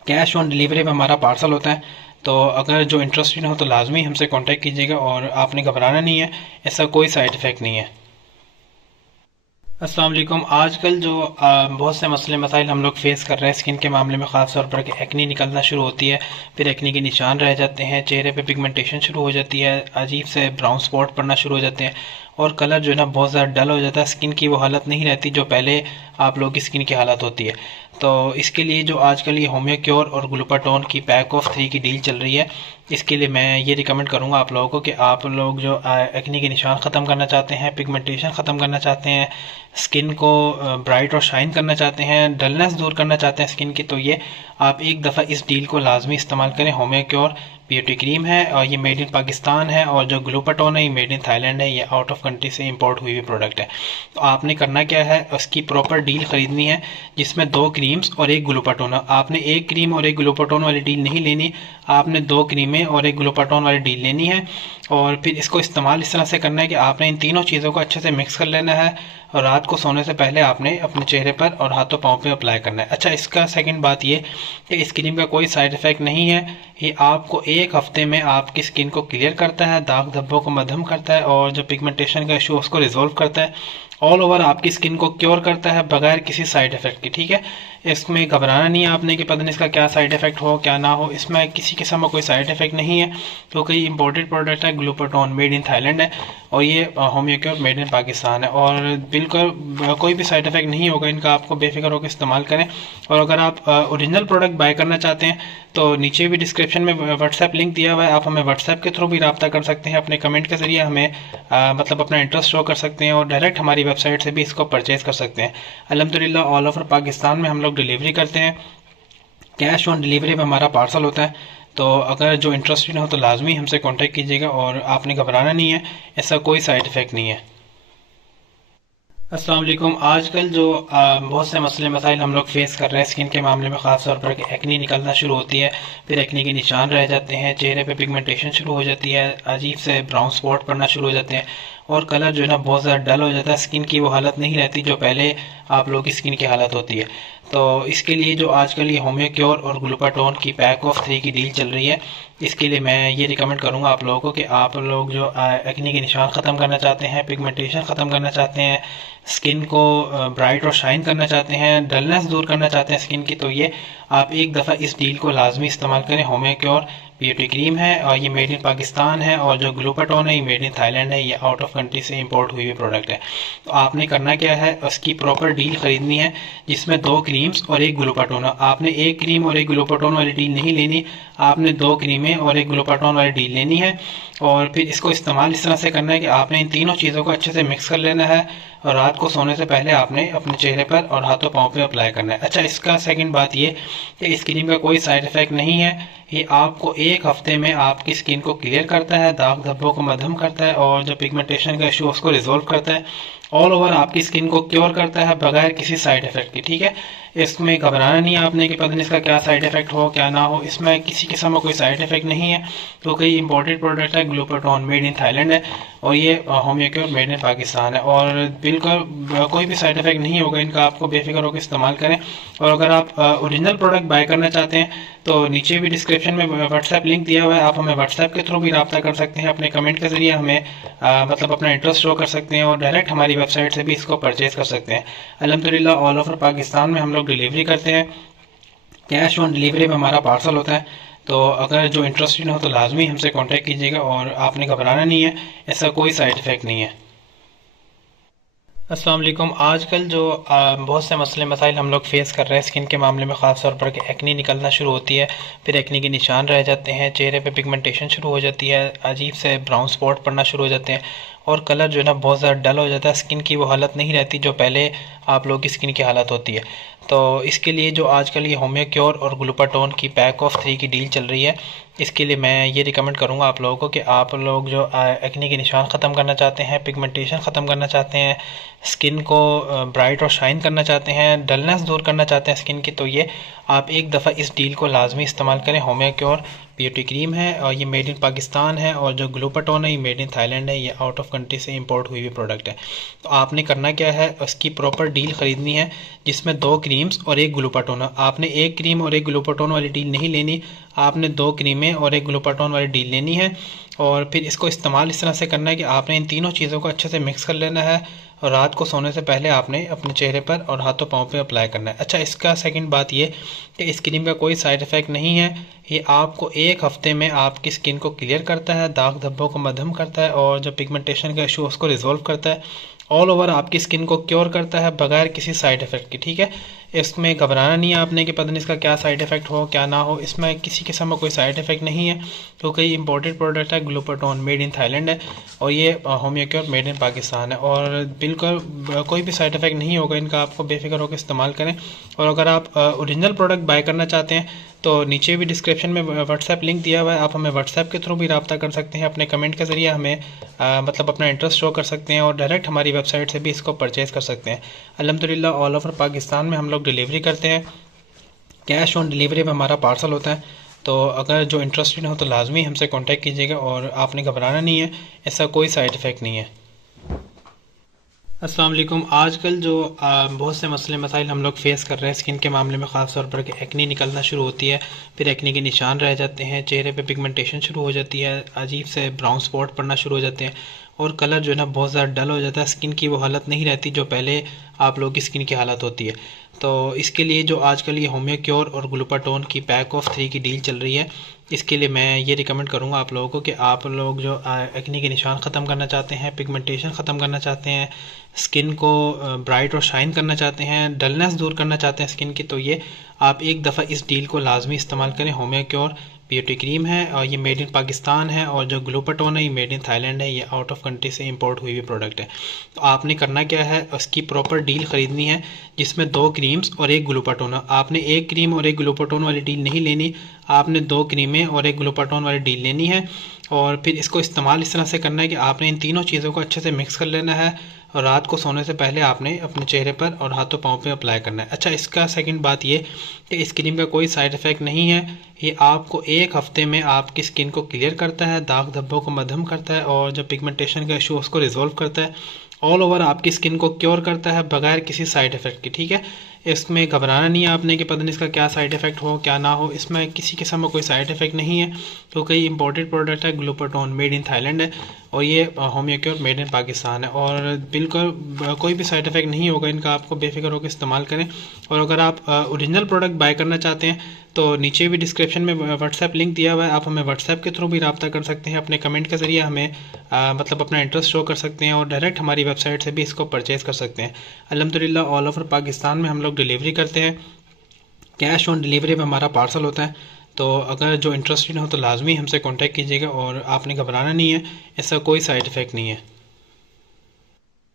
कैश ऑन डिलीवरी में हमारा पार्सल होता है। तो अगर जो इंटरेस्टेड हो तो लाजमी हमसे कांटेक्ट कीजिएगा और आपने घबराना नहीं है, ऐसा कोई साइड इफ़ेक्ट नहीं है। अस्सलाम वालेकुम। आजकल जो बहुत से मसले मसाइल हम लोग फेस कर रहे हैं स्किन के मामले में, ख़ास तौर पर कि एक्नी निकलना शुरू होती है, फिर एक्नी के निशान रह जाते हैं, चेहरे पे पिगमेंटेशन शुरू हो जाती है, अजीब से ब्राउन स्पॉट पड़ना शुरू हो जाते हैं और कलर जो है ना बहुत ज़्यादा डल हो जाता है। स्किन की वो हालत नहीं रहती जो पहले आप लोगों की स्किन की हालत होती है। तो इसके लिए जो आजकल ये होम्योक्योर और ग्लूटाथोन की पैक ऑफ 3 की डील चल रही है, इसके लिए मैं ये रिकमेंड करूँगा आप लोगों को कि आप लोग जो एक्नी के निशान ख़त्म करना चाहते हैं, पिगमेंटेशन ख़त्म करना चाहते हैं, स्किन को ब्राइट और शाइन करना चाहते हैं, डलनेस दूर करना चाहते हैं स्किन की, तो ये आप एक दफ़ा इस डील को लाजमी इस्तेमाल करें। होम्योक्योर ब्यूटी क्रीम है और ये मेड इन पाकिस्तान है और जो ग्लूटाथोन है ये मेड इन थाईलैंड है, ये आउट ऑफ कंट्री से इंपोर्ट हुई हुई प्रोडक्ट है। तो आपने करना क्या है, उसकी प्रॉपर डील ख़रीदनी है जिसमें 2 क्रीम्स और 1 ग्लूटाथोन। आपने 1 क्रीम और 1 ग्लूटाथोन वाली डील नहीं लेनी, आपने 2 क्रीमें और 1 ग्लूटाथोन वाली डील लेनी है और फिर इसको इस्तेमाल इस तरह से करना है कि आपने इन तीनों चीज़ों को अच्छे से मिक्स कर लेना है और रात को सोने से पहले आपने अपने चेहरे पर और हाथों पाँव पे अप्लाई करना है। अच्छा, इसका सेकंड बात ये कि इस क्रीम का कोई साइड इफ़ेक्ट नहीं है। ये आपको एक हफ्ते में आपकी स्किन को क्लियर करता है, दाग धब्बों को मद्धम करता है और जो पिगमेंटेशन का इशू उसको रिजोल्व करता है। ऑल ओवर आपकी स्किन को क्योर करता है बगैर किसी साइड इफ़ेक्ट के। ठीक है, इसमें घबराना नहीं है आपने कि पता नहीं इसका क्या साइड इफ़ेक्ट हो क्या ना हो। इसमें किसी किस्म का कोई साइड इफ़ेक्ट नहीं है क्योंकि ये इंपोर्टेड प्रोडक्ट है, ग्लूटाथोन मेड इन थाईलैंड है और ये होम्योक्योर मेड इन पाकिस्तान है और बिल्कुल कोई भी साइड इफ़ेक्ट नहीं होगा इनका। आपको बेफिक्र होकर इस्तेमाल करें। और अगर आप ओरिजिनल प्रोडक्ट बाय करना चाहते हैं तो नीचे भी डिस्क्रिप्शन में व्हाट्सएप लिंक दिया हुआ है, आप हमें व्हाट्सएप के थ्रू भी रब्ता कर सकते हैं। अपने कमेंट के जरिए हमें मतलब अपना इंटरेस्ट शो कर सकते हैं और डायरेक्ट हमारी वेबसाइट से भी इसको परचेज कर सकते हैं। अल्हम्दुलिल्लाह ऑल ओवर पाकिस्तान में हम लोग डिलीवरी करते हैं। कैश ऑन डिलीवरी में हमारा पार्सल होता है। तो अगर जो इंटरेस्टेड हो तो लाजमी हमसे कांटेक्ट कीजिएगा और आपने घबराना नहीं है, ऐसा कोई साइड इफ़ेक्ट नहीं है। अस्सलाम वालेकुम। आजकल जो बहुत से मसले मसाइल हम लोग फेस कर रहे हैं स्किन के मामले में, ख़ास तौर पर कि एक्नी निकलना शुरू होती है, फिर एक्नी के निशान रह जाते हैं, चेहरे पे पिगमेंटेशन शुरू हो जाती है, अजीब से ब्राउन स्पॉट पड़ना शुरू हो जाते हैं और कलर जो है ना बहुत ज़्यादा डल हो जाता है। स्किन की वो हालत नहीं रहती जो पहले आप लोगों की स्किन की हालत होती है। तो इसके लिए जो आजकल ये होम्योक्योर और ग्लूटाथोन की पैक ऑफ 3 की डील चल रही है, इसके लिए मैं ये रिकमेंड करूँगा आप लोगों को कि आप लोग जो एक्नी के निशान ख़त्म करना चाहते हैं, पिगमेंटेशन ख़त्म करना चाहते हैं, स्किन को ब्राइट और शाइन करना चाहते हैं, डलनेस दूर करना चाहते हैं स्किन की, तो ये आप एक दफ़ा इस डील को लाजमी इस्तेमाल करें। होम्योक्योर ब्यूटी क्रीम है और ये मेड इन पाकिस्तान है और जो ग्लूटाथोन है ये मेड इन थाईलैंड है, ये आउट ऑफ कंट्री से इंपोर्ट हुई हुई प्रोडक्ट है। तो आपने करना क्या है, उसकी प्रॉपर डील ख़रीदनी है जिसमें 2 क्रीम्स और 1 ग्लूटाथोन। आपने 1 क्रीम और 1 ग्लूटाथोन वाली डील नहीं लेनी, आपने 2 क्रीमें और 1 ग्लूटाथोन वाली डील लेनी है और फिर इसको इस्तेमाल इस तरह से करना है कि आपने इन तीनों चीज़ों को अच्छे से मिक्स कर लेना है और रात को सोने से पहले आपने अपने चेहरे पर और हाथों पाँव पे अप्लाई करना है। अच्छा, इसका सेकंड बात ये कि इस क्रीम का कोई साइड इफ़ेक्ट नहीं है। ये आपको एक हफ्ते में आपकी स्किन को क्लियर करता है, दाग धब्बों को मद्धम करता है और जो पिगमेंटेशन का इशू उसको रिजोल्व करता है। ऑल ओवर आपकी स्किन को क्योर करता है बगैर किसी साइड इफ़ेक्ट के। ठीक है, इसमें घबराना नहीं है आपने कि पता नहीं इसका क्या साइड इफ़ेक्ट हो क्या ना हो। इसमें किसी किस्म का कोई साइड इफ़ेक्ट नहीं है क्योंकि ये इंपोर्टेड प्रोडक्ट है, ग्लूटाथोन मेड इन थाईलैंड है और ये होम्योक्योर मेड इन पाकिस्तान है और बिल्कुल कोई भी साइड इफ़ेक्ट नहीं होगा इनका। आपको बेफिक्र होकर इस्तेमाल करें। और अगर आप ओरिजिनल प्रोडक्ट बाय करना चाहते हैं तो नीचे भी डिस्क्रिप्शन में व्हाट्सएप लिंक दिया हुआ है, आप हमें व्हाट्सएप के थ्रू भी रब्ता कर सकते हैं। अपने कमेंट के जरिए हमें मतलब अपना इंटरेस्ट शो कर सकते हैं और डायरेक्ट हमारी वेबसाइट से भी इसको परचेज कर सकते हैं। अल्हम्दुलिल्लाह ऑल ओवर पाकिस्तान में हम लोग डिलीवरी करते हैं। कैश ऑन डिलीवरी में हमारा पार्सल होता है। तो अगर जो इंटरेस्टेड हो तो लाजमी हमसे कांटेक्ट कीजिएगा और आपने घबराना नहीं है, ऐसा कोई साइड इफ़ेक्ट नहीं है। अस्सलाम वालेकुम। आजकल जो बहुत से मसले मसाइल हम लोग फेस कर रहे हैं स्किन के मामले में, ख़ास तौर पर एक्नी निकलना शुरू होती है, फिर एक्नी के निशान रह जाते हैं, चेहरे पे पिगमेंटेशन शुरू हो जाती है, अजीब से ब्राउन स्पॉट पड़ना शुरू हो जाते हैं और कलर जो है ना बहुत ज़्यादा डल हो जाता है। स्किन की वो हालत नहीं रहती जो पहले आप लोगों की स्किन की हालत होती है। तो इसके लिए जो आजकल ये होम्यो क्योर और ग्लूटाथोन की पैक ऑफ 3 की डील चल रही है, इसके लिए मैं ये रिकमेंड करूँगा आप लोगों को कि आप लोग जो एक्ने के निशान ख़त्म करना चाहते हैं, पिगमेंटेशन ख़त्म करना चाहते हैं, स्किन को ब्राइट और शाइन करना चाहते हैं, डलनेस दूर करना चाहते हैं स्किन की, तो ये आप एक दफ़ा इस डील को लाजमी इस्तेमाल करें। होम्यो क्योर ब्यूटी क्रीम है और ये मेड इन पाकिस्तान है, और जो ग्लूटाथोन है ये मेड इन थाईलैंड है। ये आउट ऑफ कंट्री से इंपोर्ट हुई हुई प्रोडक्ट है। तो आपने करना क्या है, उसकी प्रॉपर डील ख़रीदनी है जिसमें 2 क्रीम्स और 1 ग्लूटाथोन। आपने 1 क्रीम और 1 ग्लूटाथोन वाली डील नहीं लेनी, आपने 2 क्रीमें और 1 ग्लूटाथोन वाली डील लेनी है। और फिर इसको इस्तेमाल इस तरह से करना है कि आपने इन तीनों चीज़ों को अच्छे से मिक्स कर लेना है और रात को सोने से पहले आपने अपने चेहरे पर और हाथों पाँव पे अप्लाई करना है। अच्छा, इसका सेकंड बात ये कि इस क्रीम का कोई साइड इफ़ेक्ट नहीं है। ये आपको 1 हफ्ते में आपकी स्किन को क्लियर करता है, दाग धब्बों को मद्धम करता है और जो पिगमेंटेशन का इशू है उसको रिजॉल्व करता है। ऑल ओवर आपकी स्किन को क्योर करता है बगैर किसी साइड इफ़ेक्ट के। ठीक है, इसमें घबराना नहीं है आपने कि पता नहीं इसका क्या साइड इफ़ेक्ट हो क्या ना हो। इसमें किसी किस्म का कोई साइड इफ़ेक्ट नहीं है क्योंकि ये इंपोर्टेड प्रोडक्ट है। ग्लूटाथोन मेड इन थाईलैंड है और ये homeo cure made in Pakistan है, और बिल्कुल कोई भी साइड इफ़ेक्ट नहीं होगा इनका। आपको बेफिक्र होकर इस्तेमाल करें। और अगर आप ओरिजिनल प्रोडक्ट बाय करना चाहते हैं तो नीचे भी डिस्क्रिप्शन में व्हाट्सएप लिंक दिया हुआ है, आप हमें व्हाट्सएप के थ्रू भी रब्ता कर सकते हैं। अपने कमेंट के ज़रिए हमें मतलब अपना इंटरेस्ट शो कर सकते हैं और डायरेक्ट हमारी वेबसाइट से भी इसको परचेज़ कर सकते हैं। अल्हम्दुलिल्लाह ऑल ओवर पाकिस्तान में हम लोग डिलीवरी करते हैं। कैश ऑन डिलीवरी में हमारा पार्सल होता है। तो अगर जो इंटरेस्टेड हो तो लाजमी हमसे कांटेक्ट कीजिएगा और आपने घबराना नहीं है, ऐसा कोई साइड इफ़ेक्ट नहीं है। अस्सलाम वालेकुम। आजकल जो बहुत से मसले मसाइल हम लोग फेस कर रहे हैं स्किन के मामले में, ख़ास तौर पर एक्नी निकलना शुरू होती है, फिर एक्नी के निशान रह जाते हैं, चेहरे पे पिगमेंटेशन शुरू हो जाती है, अजीब से ब्राउन स्पॉट पड़ना शुरू हो जाते हैं और कलर जो है ना बहुत ज़्यादा डल हो जाता है। स्किन की वो हालत नहीं रहती जो पहले आप लोगों की स्किन की हालत होती है। तो इसके लिए जो आजकल ये होम्यो क्योर और ग्लूटाथोन की पैक ऑफ 3 की डील चल रही है, इसके लिए मैं ये रिकमेंड करूँगा आप लोगों को कि आप लोग जो एक्नी के निशान ख़त्म करना चाहते हैं, पिगमेंटेशन ख़त्म करना चाहते हैं, स्किन को ब्राइट और शाइन करना चाहते हैं, डलनेस दूर करना चाहते हैं स्किन की, तो ये आप एक दफ़ा इस डील को लाजमी इस्तेमाल करें। होम्यो क्योर ब्यूटी क्रीम है और ये मेड इन पाकिस्तान है, और जो ग्लूटाथोन है ये मेड इन थाईलैंड है। ये आउट ऑफ कंट्री से इंपोर्ट हुई हुई प्रोडक्ट है। तो आपने करना क्या है, उसकी प्रॉपर डील ख़रीदनी है जिसमें 2 क्रीम्स और 1 ग्लूटाथोन। आपने 1 क्रीम और 1 ग्लूटाथोन वाली डील नहीं लेनी, आपने 2 क्रीमें और 1 ग्लूटाथोन वाली डील लेनी है। और फिर इसको इस्तेमाल इस तरह से करना है कि आपने इन तीनों चीज़ों को अच्छे से मिक्स कर लेना है और रात को सोने से पहले आपने अपने चेहरे पर और हाथों पाँव पे अप्लाई करना है। अच्छा, इसका सेकंड बात ये कि इस क्रीम का कोई साइड इफ़ेक्ट नहीं है। ये आपको 1 हफ्ते में आपकी स्किन को क्लियर करता है, दाग धब्बों को मद्धम करता है और जो पिगमेंटेशन का इशू उसको रिजॉल्व करता है। ऑल ओवर आपकी स्किन को क्योर करता है बगैर किसी साइड इफ़ेक्ट के। ठीक है, इसमें घबराना नहीं है आपने कि पता नहीं इसका क्या साइड इफ़ेक्ट हो क्या ना हो। इसमें किसी किस्म का कोई साइड इफ़ेक्ट नहीं है क्योंकि ये इंपोर्टेड प्रोडक्ट है। ग्लूटाथोन मेड इन थाईलैंड है और ये homeo cure made in Pakistan है, और बिल्कुल कोई भी साइड इफ़ेक्ट नहीं होगा इनका। आपको बेफिक्र होकर इस्तेमाल करें। और अगर आप ओरिजिनल प्रोडक्ट बाय करना चाहते हैं तो नीचे भी डिस्क्रिप्शन में व्हाट्सएप लिंक दिया हुआ है, आप हमें व्हाट्सएप के थ्रू भी रब्ता कर सकते हैं। अपने कमेंट के ज़रिए हमें मतलब अपना इंटरेस्ट शो कर सकते हैं और डायरेक्ट हमारी वेबसाइट से भी इसको परचेज़ कर सकते हैं। अल्हम्दुलिल्लाह ऑल ओवर पाकिस्तान में हम लोग डिलीवरी करते हैं। कैश ऑन डिलीवरी में हमारा पार्सल होता है। तो अगर जो इंटरेस्टेड हो तो लाजमी हमसे कांटेक्ट कीजिएगा और आपने घबराना नहीं है, ऐसा कोई साइड इफ़ेक्ट नहीं है।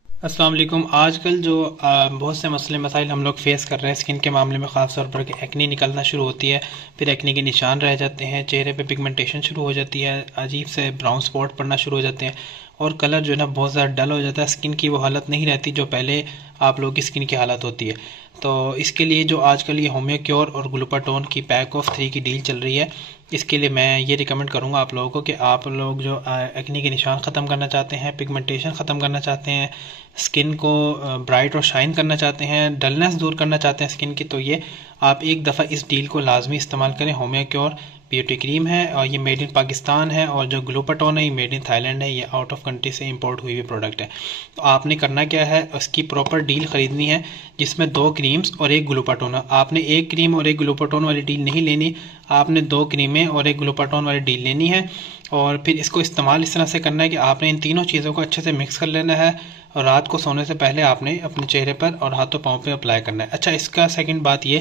अस्सलाम वालेकुम। आजकल जो बहुत से मसले मसाइल हम लोग फेस कर रहे हैं स्किन के मामले में, ख़ास तौर पर एक्नी निकलना शुरू होती है, फिर एक्नी के निशान रह जाते हैं, चेहरे पे पिगमेंटेशन शुरू हो जाती है, अजीब से ब्राउन स्पॉट पड़ना शुरू हो जाते हैं और कलर जो है ना बहुत ज़्यादा डल हो जाता है। स्किन की वो हालत नहीं रहती जो पहले आप लोगों की स्किन की हालत होती है। तो इसके लिए जो आजकल ये होम्यो क्योर और ग्लूटाथोन की पैक ऑफ 3 की डील चल रही है, इसके लिए मैं ये रिकमेंड करूँगा आप लोगों को कि आप लोग जो एक्नी के निशान ख़त्म करना चाहते हैं, पिगमेंटेशन ख़त्म करना चाहते हैं, स्किन को ब्राइट और शाइन करना चाहते हैं, डलनेस दूर करना चाहते हैं स्किन की, तो ये आप एक दफ़ा इस डील को लाजमी इस्तेमाल करें। होम्यो क्योर ब्यूटी क्रीम है और ये मेड इन पाकिस्तान है, और जो ग्लूटाथोन है ये मेड इन थाईलैंड है। ये आउट ऑफ कंट्री से इंपोर्ट हुई हुई प्रोडक्ट है। तो आपने करना क्या है, उसकी प्रॉपर डील ख़रीदनी है जिसमें 2 क्रीम्स और 1 ग्लूटाथोन। आपने 1 क्रीम और 1 ग्लूटाथोन वाली डील नहीं लेनी, आपने 2 क्रीमें और 1 ग्लूटाथोन वाली डील लेनी है। और फिर इसको इस्तेमाल इस तरह से करना है कि आपने इन तीनों चीज़ों को अच्छे से मिक्स कर लेना है और रात को सोने से पहले आपने अपने चेहरे पर और हाथों पाँव पे अप्लाई करना है। अच्छा, इसका सेकंड बात ये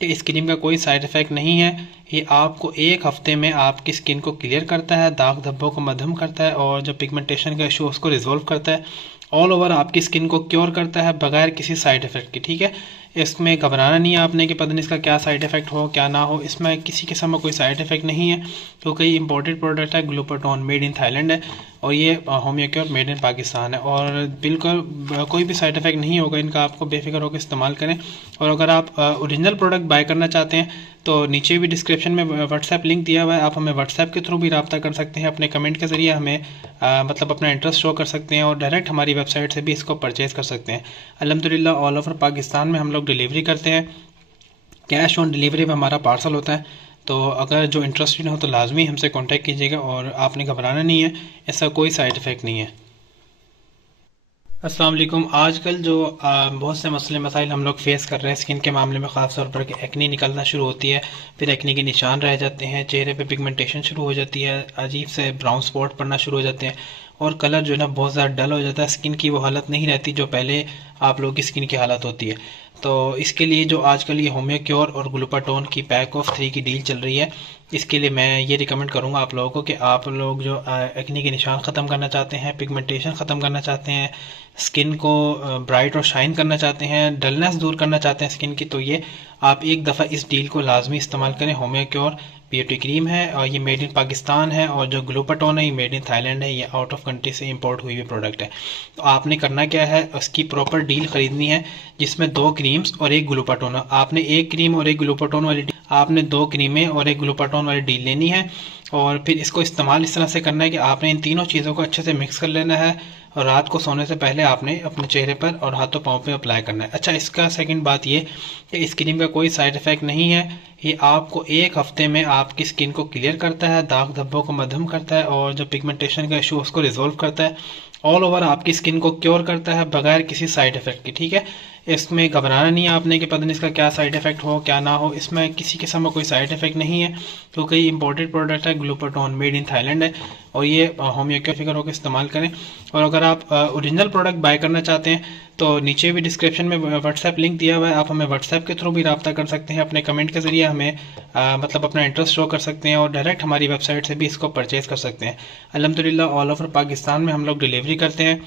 कि इस क्रीम का कोई साइड इफ़ेक्ट नहीं है। ये आपको एक हफ्ते में आपकी स्किन को क्लियर करता है, दाग धब्बों को मद्धम करता है और जो पिगमेंटेशन का इशू उसको रिजॉल्व करता है। ऑल ओवर आपकी स्किन को क्योर करता है बगैर किसी साइड इफ़ेक्ट के। ठीक है, इसमें घबराना नहीं है आपने कि पता नहीं इसका क्या साइड इफ़ेक्ट हो क्या ना हो। इसमें किसी किस्म का कोई साइड इफ़ेक्ट नहीं है क्योंकि ये इम्पोर्टेड प्रोडक्ट है, ग्लूटाथोन मेड इन थाईलैंड है और ये होम्योक्योर मेड इन पाकिस्तान है और बिल्कुल कोई भी साइड इफ़ेक्ट नहीं होगा इनका। आपको बेफिक्र होकर इस्तेमाल करें। और अगर आप ओरिजिनल प्रोडक्ट बाय करना चाहते हैं तो नीचे भी डिस्क्रिप्शन में व्हाट्सएप लिंक दिया हुआ है, आप हमें व्हाट्सएप के थ्रू भी रब्ता कर सकते हैं। अपने कमेंट के ज़रिए हमें मतलब अपना इंटरेस्ट शो कर सकते हैं और डायरेक्ट हमारी वेबसाइट से भी इसको परचेज़ कर सकते हैं। अल्हम्दुलिल्लाह ऑल ओवर पाकिस्तान में हम लोग डिलीवरी करते हैं। कैश ऑन डिलीवरी में हमारा पार्सल होता है। तो अगर जो इंटरेस्टेड हो तो लाजमी हमसे कांटेक्ट कीजिएगा और आपने घबराना नहीं है, ऐसा कोई साइड इफ़ेक्ट नहीं है। अस्सलाम वालेकुम। आजकल जो बहुत से मसले मसाइल हम लोग फेस कर रहे हैं स्किन के मामले में, ख़ास तौर पर कि एक्नी निकलना शुरू होती है, फिर एक्नी के निशान रह जाते हैं, चेहरे पे पिगमेंटेशन शुरू हो जाती है, अजीब से ब्राउन स्पॉट पड़ना शुरू हो जाते हैं और कलर जो है ना बहुत ज़्यादा डल हो जाता है। स्किन की वो हालत नहीं रहती जो पहले आप लोगों की स्किन की हालत होती है। तो इसके लिए जो आजकल ये होम्योक्योर और ग्लूटाथोन की पैक ऑफ 3 की डील चल रही है, इसके लिए मैं ये रिकमेंड करूँगा आप लोगों को कि आप लोग जो एक्नी के निशान ख़त्म करना चाहते हैं, पिगमेंटेशन ख़त्म करना चाहते हैं, स्किन को ब्राइट और शाइन करना चाहते हैं, डलनेस दूर करना चाहते हैं स्किन की, तो ये आप एक दफ़ा इस डील को लाजमी इस्तेमाल करें। होम्योक्योर ब्यूटी क्रीम है और ये मेड इन पाकिस्तान है और जो ग्लूटाथोन है ये मेड इन थाईलैंड है। ये आउट ऑफ कंट्री से इंपोर्ट हुई हुई प्रोडक्ट है। तो आपने करना क्या है, उसकी प्रॉपर डील ख़रीदनी है जिसमें 2 क्रीम्स और 1 ग्लूटाथोन। आपने 1 क्रीम और 1 ग्लूटाथोन वाली आपने 2 क्रीमें और 1 ग्लूटाथोन वाली डील लेनी है और फिर इसको इस्तेमाल इस तरह से करना है कि आपने इन तीनों चीज़ों को अच्छे से मिक्स कर लेना है और रात को सोने से पहले आपने अपने चेहरे पर और हाथों पाँव पे अप्लाई करना है। अच्छा, इसका सेकंड बात ये कि इस क्रीम का कोई साइड इफ़ेक्ट नहीं है। ये आपको एक हफ्ते में आपकी स्किन को क्लियर करता है, दाग धब्बों को मद्धम करता है और जो पिगमेंटेशन का इशू उसको रिजॉल्व करता है। ऑल ओवर आपकी स्किन को क्योर करता है बगैर किसी साइड इफ़ेक्ट के। ठीक है, इसमें घबराना नहीं है आपने कि पता नहीं इसका क्या साइड इफ़ेक्ट हो क्या ना हो। इसमें किसी किस्म का कोई साइड इफ़ेक्ट नहीं है क्योंकि ये इम्पोर्टेड प्रोडक्ट है, ग्लूटाथोन मेड इन थाईलैंड है और ये होम्योक्योर फिगर होकर इस्तेमाल करें। और अगर आप ओरिजिनल प्रोडक्ट बाय करना चाहते हैं तो नीचे भी डिस्क्रिप्शन में व्हाट्सएप लिंक दिया हुआ है, आप हमें व्हाट्सएप के थ्रू भी रब्ता कर सकते हैं। अपने कमेंट के ज़रिए हमें मतलब अपना इंटरेस्ट शो कर सकते हैं और डायरेक्ट हमारी वेबसाइट से भी इसको परचेज़ कर सकते हैं। अल्हम्दुलिल्लाह ऑल ओवर पाकिस्तान में हम लोग डिलीवरी करते हैं।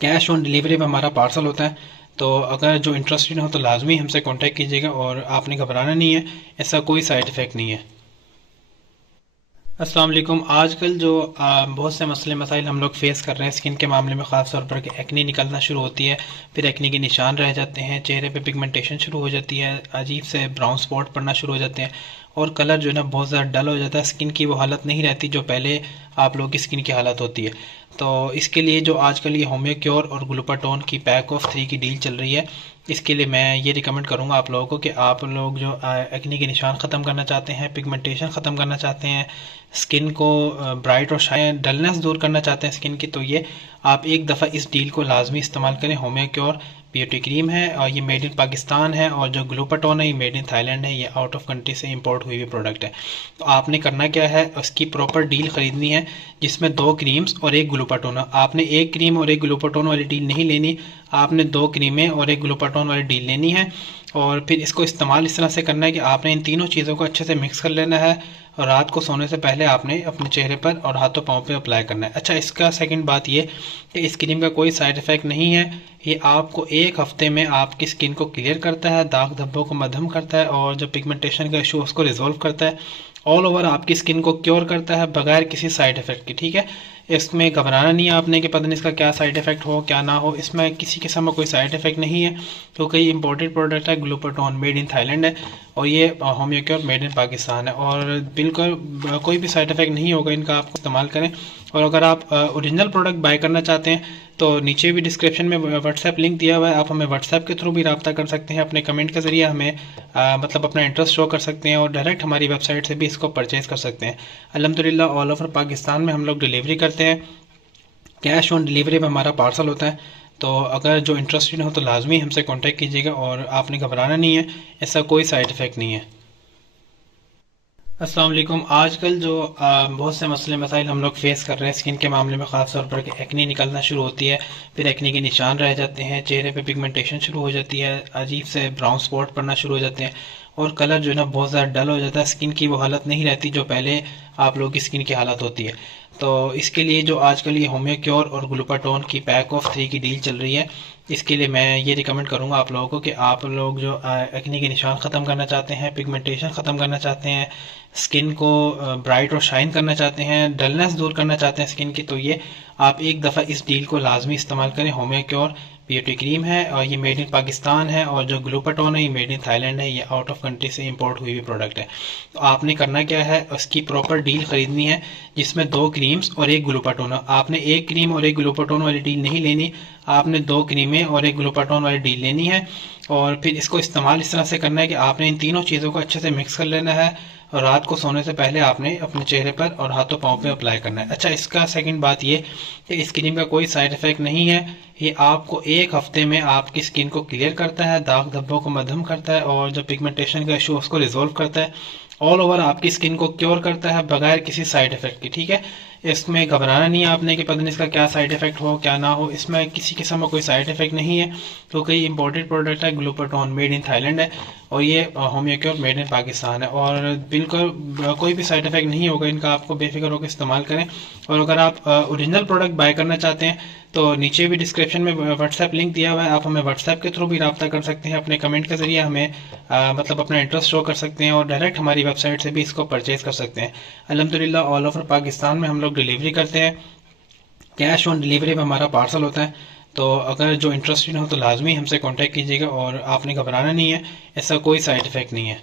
कैश ऑन डिलीवरी में हमारा पार्सल होता है। तो अगर जो इंटरेस्टेड हो तो लाजमी हमसे कांटेक्ट कीजिएगा और आपने घबराना नहीं है, ऐसा कोई साइड इफ़ेक्ट नहीं है। अस्सलाम वालेकुम। आजकल जो बहुत से मसले मसाइल हम लोग फेस कर रहे हैं स्किन के मामले में, ख़ास तौर पर कि एक्नी निकलना शुरू होती है, फिर एक्नी के निशान रह जाते हैं, चेहरे पे पिगमेंटेशन शुरू हो जाती है, अजीब से ब्राउन स्पॉट पड़ना शुरू हो जाते हैं और कलर जो है ना बहुत ज़्यादा डल हो जाता है। स्किन की वो हालत नहीं रहती जो पहले आप लोगों की स्किन की हालत होती है। तो इसके लिए जो आजकल ये होम्योक्योर और ग्लूटाथोन की पैक ऑफ 3 की डील चल रही है, इसके लिए मैं ये रिकमेंड करूँगा आप लोगों को कि आप लोग जो एक्नी के निशान ख़त्म करना चाहते हैं, पिगमेंटेशन ख़त्म करना चाहते हैं, स्किन को ब्राइट और शाइन डलनेस दूर करना चाहते हैं स्किन की, तो ये आप एक दफ़ा इस डील को लाजमी इस्तेमाल करें। होम्योक्योर ब्यूटी क्रीम है और ये मेड इन पाकिस्तान है और जो ग्लूटाथोन है ये मेड इन थाईलैंड है। ये आउट ऑफ कंट्री से इंपोर्ट हुई हुई प्रोडक्ट है। तो आपने करना क्या है, उसकी प्रॉपर डील ख़रीदनी है जिसमें 2 क्रीम्स और 1 ग्लूटाथोन। आपने 1 क्रीम और 1 ग्लूटाथोन वाली डील नहीं लेनी, आपने 2 क्रीमें और 1 ग्लूटाथोन वाली डील लेनी है और फिर इसको इस्तेमाल इस तरह से करना है कि आपने इन तीनों चीज़ों को अच्छे से मिक्स कर लेना है और रात को सोने से पहले आपने अपने चेहरे पर और हाथों पाँव पे अप्लाई करना है। अच्छा, इसका सेकंड बात ये कि इस क्रीम का कोई साइड इफ़ेक्ट नहीं है। ये आपको एक हफ्ते में आपकी स्किन को क्लियर करता है, दाग धब्बों को मद्धम करता है और जो पिगमेंटेशन का इशू उसको रिजॉल्व करता है। ऑल ओवर आपकी स्किन को क्योर करता है बगैर किसी साइड इफ़ेक्ट के। ठीक है, इसमें घबराना नहीं है आपने कि पता नहीं इसका क्या साइड इफ़ेक्ट हो क्या ना हो। इसमें किसी किस्म का कोई साइड इफ़ेक्ट नहीं है क्योंकि ये इम्पोर्टेड प्रोडक्ट है, ग्लूटाथोन मेड इन थाईलैंड है और ये होम्योक्योर मेड इन पाकिस्तान है और बिल्कुल कोई भी साइड इफ़ेक्ट नहीं होगा इनका। आपको इस्तेमाल करें। और अगर आप ओरिजिनल प्रोडक्ट बाय करना चाहते हैं तो नीचे भी डिस्क्रिप्शन में व्हाट्सएप लिंक दिया हुआ है, आप हमें व्हाट्सएप के थ्रू भी रब्ता कर सकते हैं। अपने कमेंट के ज़रिए हमें मतलब अपना इंटरेस्ट शो कर सकते हैं और डायरेक्ट हमारी वेबसाइट से भी इसको परचेज़ कर सकते हैं। अल्हम्दुलिल्लाह ऑल ओवर पाकिस्तान में हम लोग डिलीवरी करते हैं। कैश ऑन डिलीवरी में हमारा पार्सल होता है। तो अगर जो इंटरेस्टेड हो तो लाजमी हमसे कांटेक्ट कीजिएगा और आपने घबराना नहीं है, ऐसा कोई साइड इफ़ेक्ट नहीं है। अस्सलाम वालेकुम। आजकल जो बहुत से मसले मसाइल हम लोग फेस कर रहे हैं स्किन के मामले में, ख़ास तौर पर एक्नी निकलना शुरू होती है, फिर एक्नी के निशान रह जाते हैं, चेहरे पे पिगमेंटेशन शुरू हो जाती है, अजीब से ब्राउन स्पॉट पड़ना शुरू हो जाते हैं और कलर जो है ना बहुत ज़्यादा डल हो जाता है। स्किन की वो हालत नहीं रहती जो पहले आप लोगों की स्किन की हालत होती है। तो इसके लिए जो आजकल ये होम्यो क्योर और ग्लूटाथोन की पैक ऑफ 3 की डील चल रही है, इसके लिए मैं ये रिकमेंड करूंगा आप लोगों को कि आप लोग जो एक्ने के निशान ख़त्म करना चाहते हैं, पिगमेंटेशन ख़त्म करना चाहते हैं, स्किन को ब्राइट और शाइन करना चाहते हैं, डलनेस दूर करना चाहते हैं स्किन की, तो ये आप एक दफ़ा इस डील को लाजमी इस्तेमाल करें। होम्यो क्योर ब्यूटी क्रीम है और ये मेड इन पाकिस्तान है, और जो ग्लूटाथोन है ये मेड इन थाईलैंड है। ये आउट ऑफ कंट्री से इंपोर्ट हुई हुई प्रोडक्ट है। तो आपने करना क्या है, उसकी प्रॉपर डील खरीदनी है जिसमें 2 क्रीम्स और एक ग्लूटाथोन। आपने एक क्रीम और एक ग्लूटाथोन वाली डील नहीं लेनी, आपने 2 क्रीमें और एक ग्लूटाथोन वाली डील लेनी है। और फिर इसको इस्तेमाल इस तरह से करना है कि आपने इन तीनों चीज़ों को अच्छे से मिक्स कर लेना है और रात को सोने से पहले आपने अपने चेहरे पर और हाथों पाँव पे अप्लाई करना है। अच्छा, इसका सेकंड बात ये कि इस क्रीम का कोई साइड इफेक्ट नहीं है। ये आपको एक हफ्ते में आपकी स्किन को क्लियर करता है, दाग धब्बों को मद्धम करता है और जो पिगमेंटेशन का इशू उसको रिजोल्व करता है। ऑल ओवर आपकी स्किन को क्योर करता है बगैर किसी साइड इफेक्ट की। ठीक है, इसमें घबराना नहीं है आपने कि पता नहीं इसका क्या साइड इफेक्ट हो क्या ना हो। इसमें किसी किस्म का कोई साइड इफेक्ट नहीं है क्योंकि ये इम्पोर्टेड प्रोडक्ट है। ग्लूटाथोन मेड इन थाईलैंड है और ये homeo cure made in Pakistan है, और बिल्कुल कोई भी साइड इफेक्ट नहीं होगा इनका। आपको बेफिक्र होकर इस्तेमाल करें। और अगर आप ओरिजिनल प्रोडक्ट बाय करना चाहते हैं तो नीचे भी डिस्क्रिप्शन में व्हाट्सएप लिंक दिया हुआ है, आप हमें व्हाट्सएप के थ्रू भी रब्ता कर सकते हैं। अपने कमेंट के जरिए हमें मतलब अपना इंटरेस्ट शो कर सकते हैं और डायरेक्ट हमारी वेबसाइट से भी इसको परचेज कर सकते हैं। अल्हम्दुलिल्लाह ऑल ओवर पाकिस्तान में हम लोग डिलीवरी करते हैं। कैश ऑन डिलीवरी में हमारा पार्सल होता है। तो अगर जो इंटरेस्टेड हो तो लाजमी हमसे कांटेक्ट कीजिएगा और आपने घबराना नहीं है, ऐसा कोई साइड इफेक्ट नहीं है।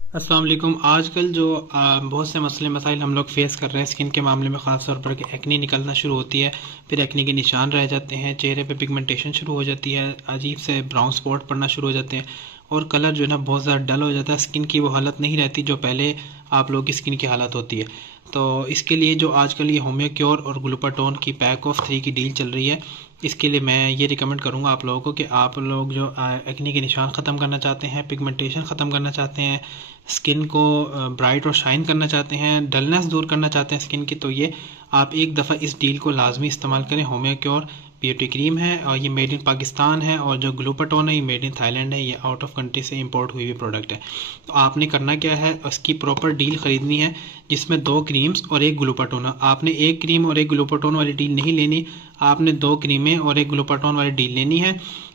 अस्सलाम वालेकुम। आजकल जो बहुत से मसले मसाइल हम लोग फेस कर रहे हैं स्किन के मामले में, ख़ास तौर पर एक्नी निकलना शुरू होती है, फिर एक्नी के निशान रह जाते हैं, चेहरे पे पिगमेंटेशन शुरू हो जाती है, अजीब से ब्राउन स्पॉट पड़ना शुरू हो जाते हैं और कलर जो है ना बहुत ज़्यादा डल हो जाता है। स्किन की वो हालत नहीं रहती जो पहले आप लोगों की स्किन की हालत होती है। तो इसके लिए जो आजकल ये होम्यो क्योर और ग्लूटाथोन की पैक ऑफ 3 की डील चल रही है, इसके लिए मैं ये रिकमेंड करूँगा आप लोगों को कि आप लोग जो एक्नी के निशान ख़त्म करना चाहते हैं, पिगमेंटेशन ख़त्म करना चाहते हैं, स्किन को ब्राइट और शाइन करना चाहते हैं, डलनेस दूर करना चाहते हैं स्किन की, तो ये आप एक दफ़ा इस डील को लाजमी इस्तेमाल करें। होम्यो क्योर ब्यूटी क्रीम है और ये मेड इन पाकिस्तान है, और जो ग्लूटाथोन है ये मेड इन थाईलैंड है। ये आउट ऑफ कंट्री से इंपोर्ट हुई हुई प्रोडक्ट है। तो आपने करना क्या है, उसकी प्रॉपर डील खरीदनी है जिसमें 2 क्रीम्स और एक ग्लूटाथोन। आपने एक क्रीम और एक ग्लूटाथोन वाली डील नहीं लेनी, आपने 2 क्रीमें और एक ग्लूटाथोन वाली डील लेनी है।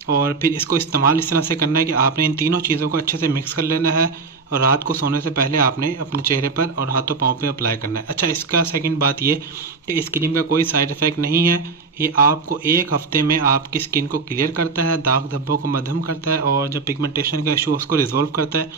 और फिर इसको इस्तेमाल इस तरह से करना है कि आपने इन तीनों चीज़ों को अच्छे से मिक्स कर लेना है और रात को सोने से पहले आपने अपने चेहरे पर और हाथों पाँव पे अप्लाई करना है। अच्छा, इसका सेकंड बात ये कि इस क्रीम का कोई साइड इफेक्ट नहीं है। ये आपको एक हफ्ते में आपकी स्किन को क्लियर करता है, दाग धब्बों को मद्धम करता है और जो पिगमेंटेशन का इशू उसको रिजोल्व करता है।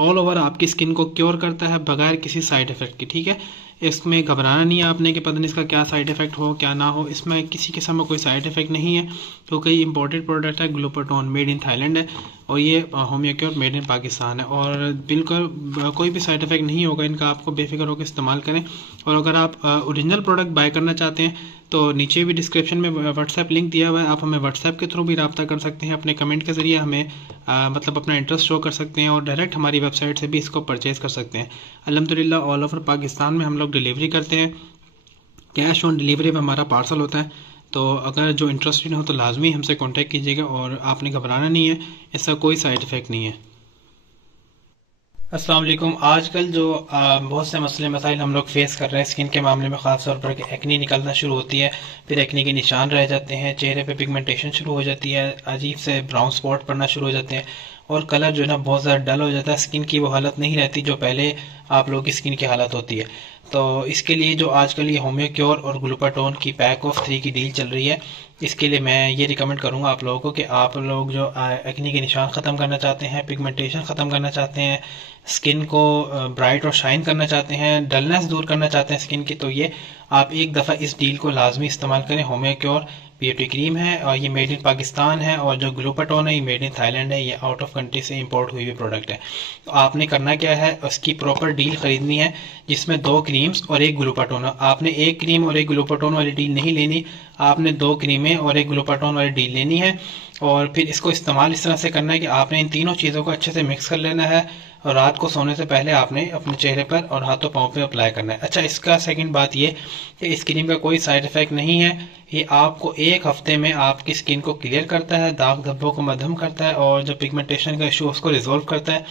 ऑल ओवर आपकी स्किन को क्योर करता है बगैर किसी साइड इफेक्ट की। ठीक है, इसमें घबराना नहीं है आपने कि पता नहीं इसका क्या साइड इफेक्ट हो क्या ना हो। इसमें किसी किस्म का कोई साइड इफेक्ट नहीं है क्योंकि ये इम्पोर्टेड प्रोडक्ट है। ग्लूटाथोन मेड इन थाईलैंड है और ये homeo cure made in Pakistan है, और बिल्कुल कोई भी साइड इफेक्ट नहीं होगा इनका। आपको बेफिक्र होकर इस्तेमाल करें। और अगर आप ओरिजिनल प्रोडक्ट बाय करना चाहते हैं तो नीचे भी डिस्क्रिप्शन में व्हाट्सएप लिंक दिया हुआ है, आप हमें व्हाट्सएप के थ्रू भी रब्ता कर सकते हैं। अपने कमेंट के ज़रिए हमें मतलब अपना इंटरेस्ट शो कर सकते हैं और डायरेक्ट हमारी वेबसाइट से भी इसको परचेज़ कर सकते हैं। अल्हम्दुलिल्लाह ऑल ओवर पाकिस्तान में हम लोग डिलीवरी करते हैं। कैश ऑन डिलीवरी में हमारा पार्सल होता है। तो अगर जो इंटरेस्टेड हो तो लाजमी हमसे कांटेक्ट कीजिएगा और आपने घबराना नहीं है, ऐसा कोई साइड इफ़ेक्ट नहीं है। अस्सलाम वालेकुम। आजकल जो बहुत से मसले मसाइल हम लोग फेस कर रहे हैं स्किन के मामले में, ख़ास तौर पर एक्नी निकलना शुरू होती है, फिर एक्नी के निशान रह जाते हैं, चेहरे पे पिगमेंटेशन शुरू हो जाती है, अजीब से ब्राउन स्पॉट पड़ना शुरू हो जाते हैं और कलर जो है ना बहुत ज़्यादा डल हो जाता है। स्किन की वो हालत नहीं रहती जो पहले आप लोगों की स्किन की हालत होती है। तो इसके लिए जो आजकल ये होम्यो क्योर और ग्लूटाथोन की पैक ऑफ 3 की डील चल रही है, इसके लिए मैं ये रिकमेंड करूँगा आप लोगों को कि आप लोग जो एक्नी के निशान ख़त्म करना चाहते हैं, पिगमेंटेशन ख़त्म करना चाहते हैं, स्किन को ब्राइट और शाइन करना चाहते हैं, डलनेस दूर करना चाहते हैं स्किन की, तो ये आप एक दफ़ा इस डील को लाजमी इस्तेमाल करें। होम्यो क्योर ब्यूटी क्रीम है और ये मेड इन पाकिस्तान है, और जो ग्लूटाथोन है ये मेड इन थाईलैंड है। ये आउट ऑफ कंट्री से इंपोर्ट हुई हुई प्रोडक्ट है। तो आपने करना क्या है, उसकी प्रॉपर डील खरीदनी है जिसमें 2 क्रीम्स और एक ग्लूटाथोन। आपने एक क्रीम और एक ग्लूटाथोन वाली डील नहीं लेनी, आपने 2 क्रीमें और एक ग्लूटाथोन वाली डील लेनी है और फिर इसको इस्तेमाल इस तरह से करना है कि आपने इन तीनों चीज़ों को अच्छे से मिक्स कर लेना है और रात को सोने से पहले आपने अपने चेहरे पर और हाथों पाँव पे अप्लाई करना है। अच्छा, इसका सेकंड बात ये कि इस क्रीम का कोई साइड इफेक्ट नहीं है। ये आपको एक हफ्ते में आपकी स्किन को क्लियर करता है, दाग धब्बों को मद्धम करता है और जो पिगमेंटेशन का इशू उसको रिजोल्व करता है।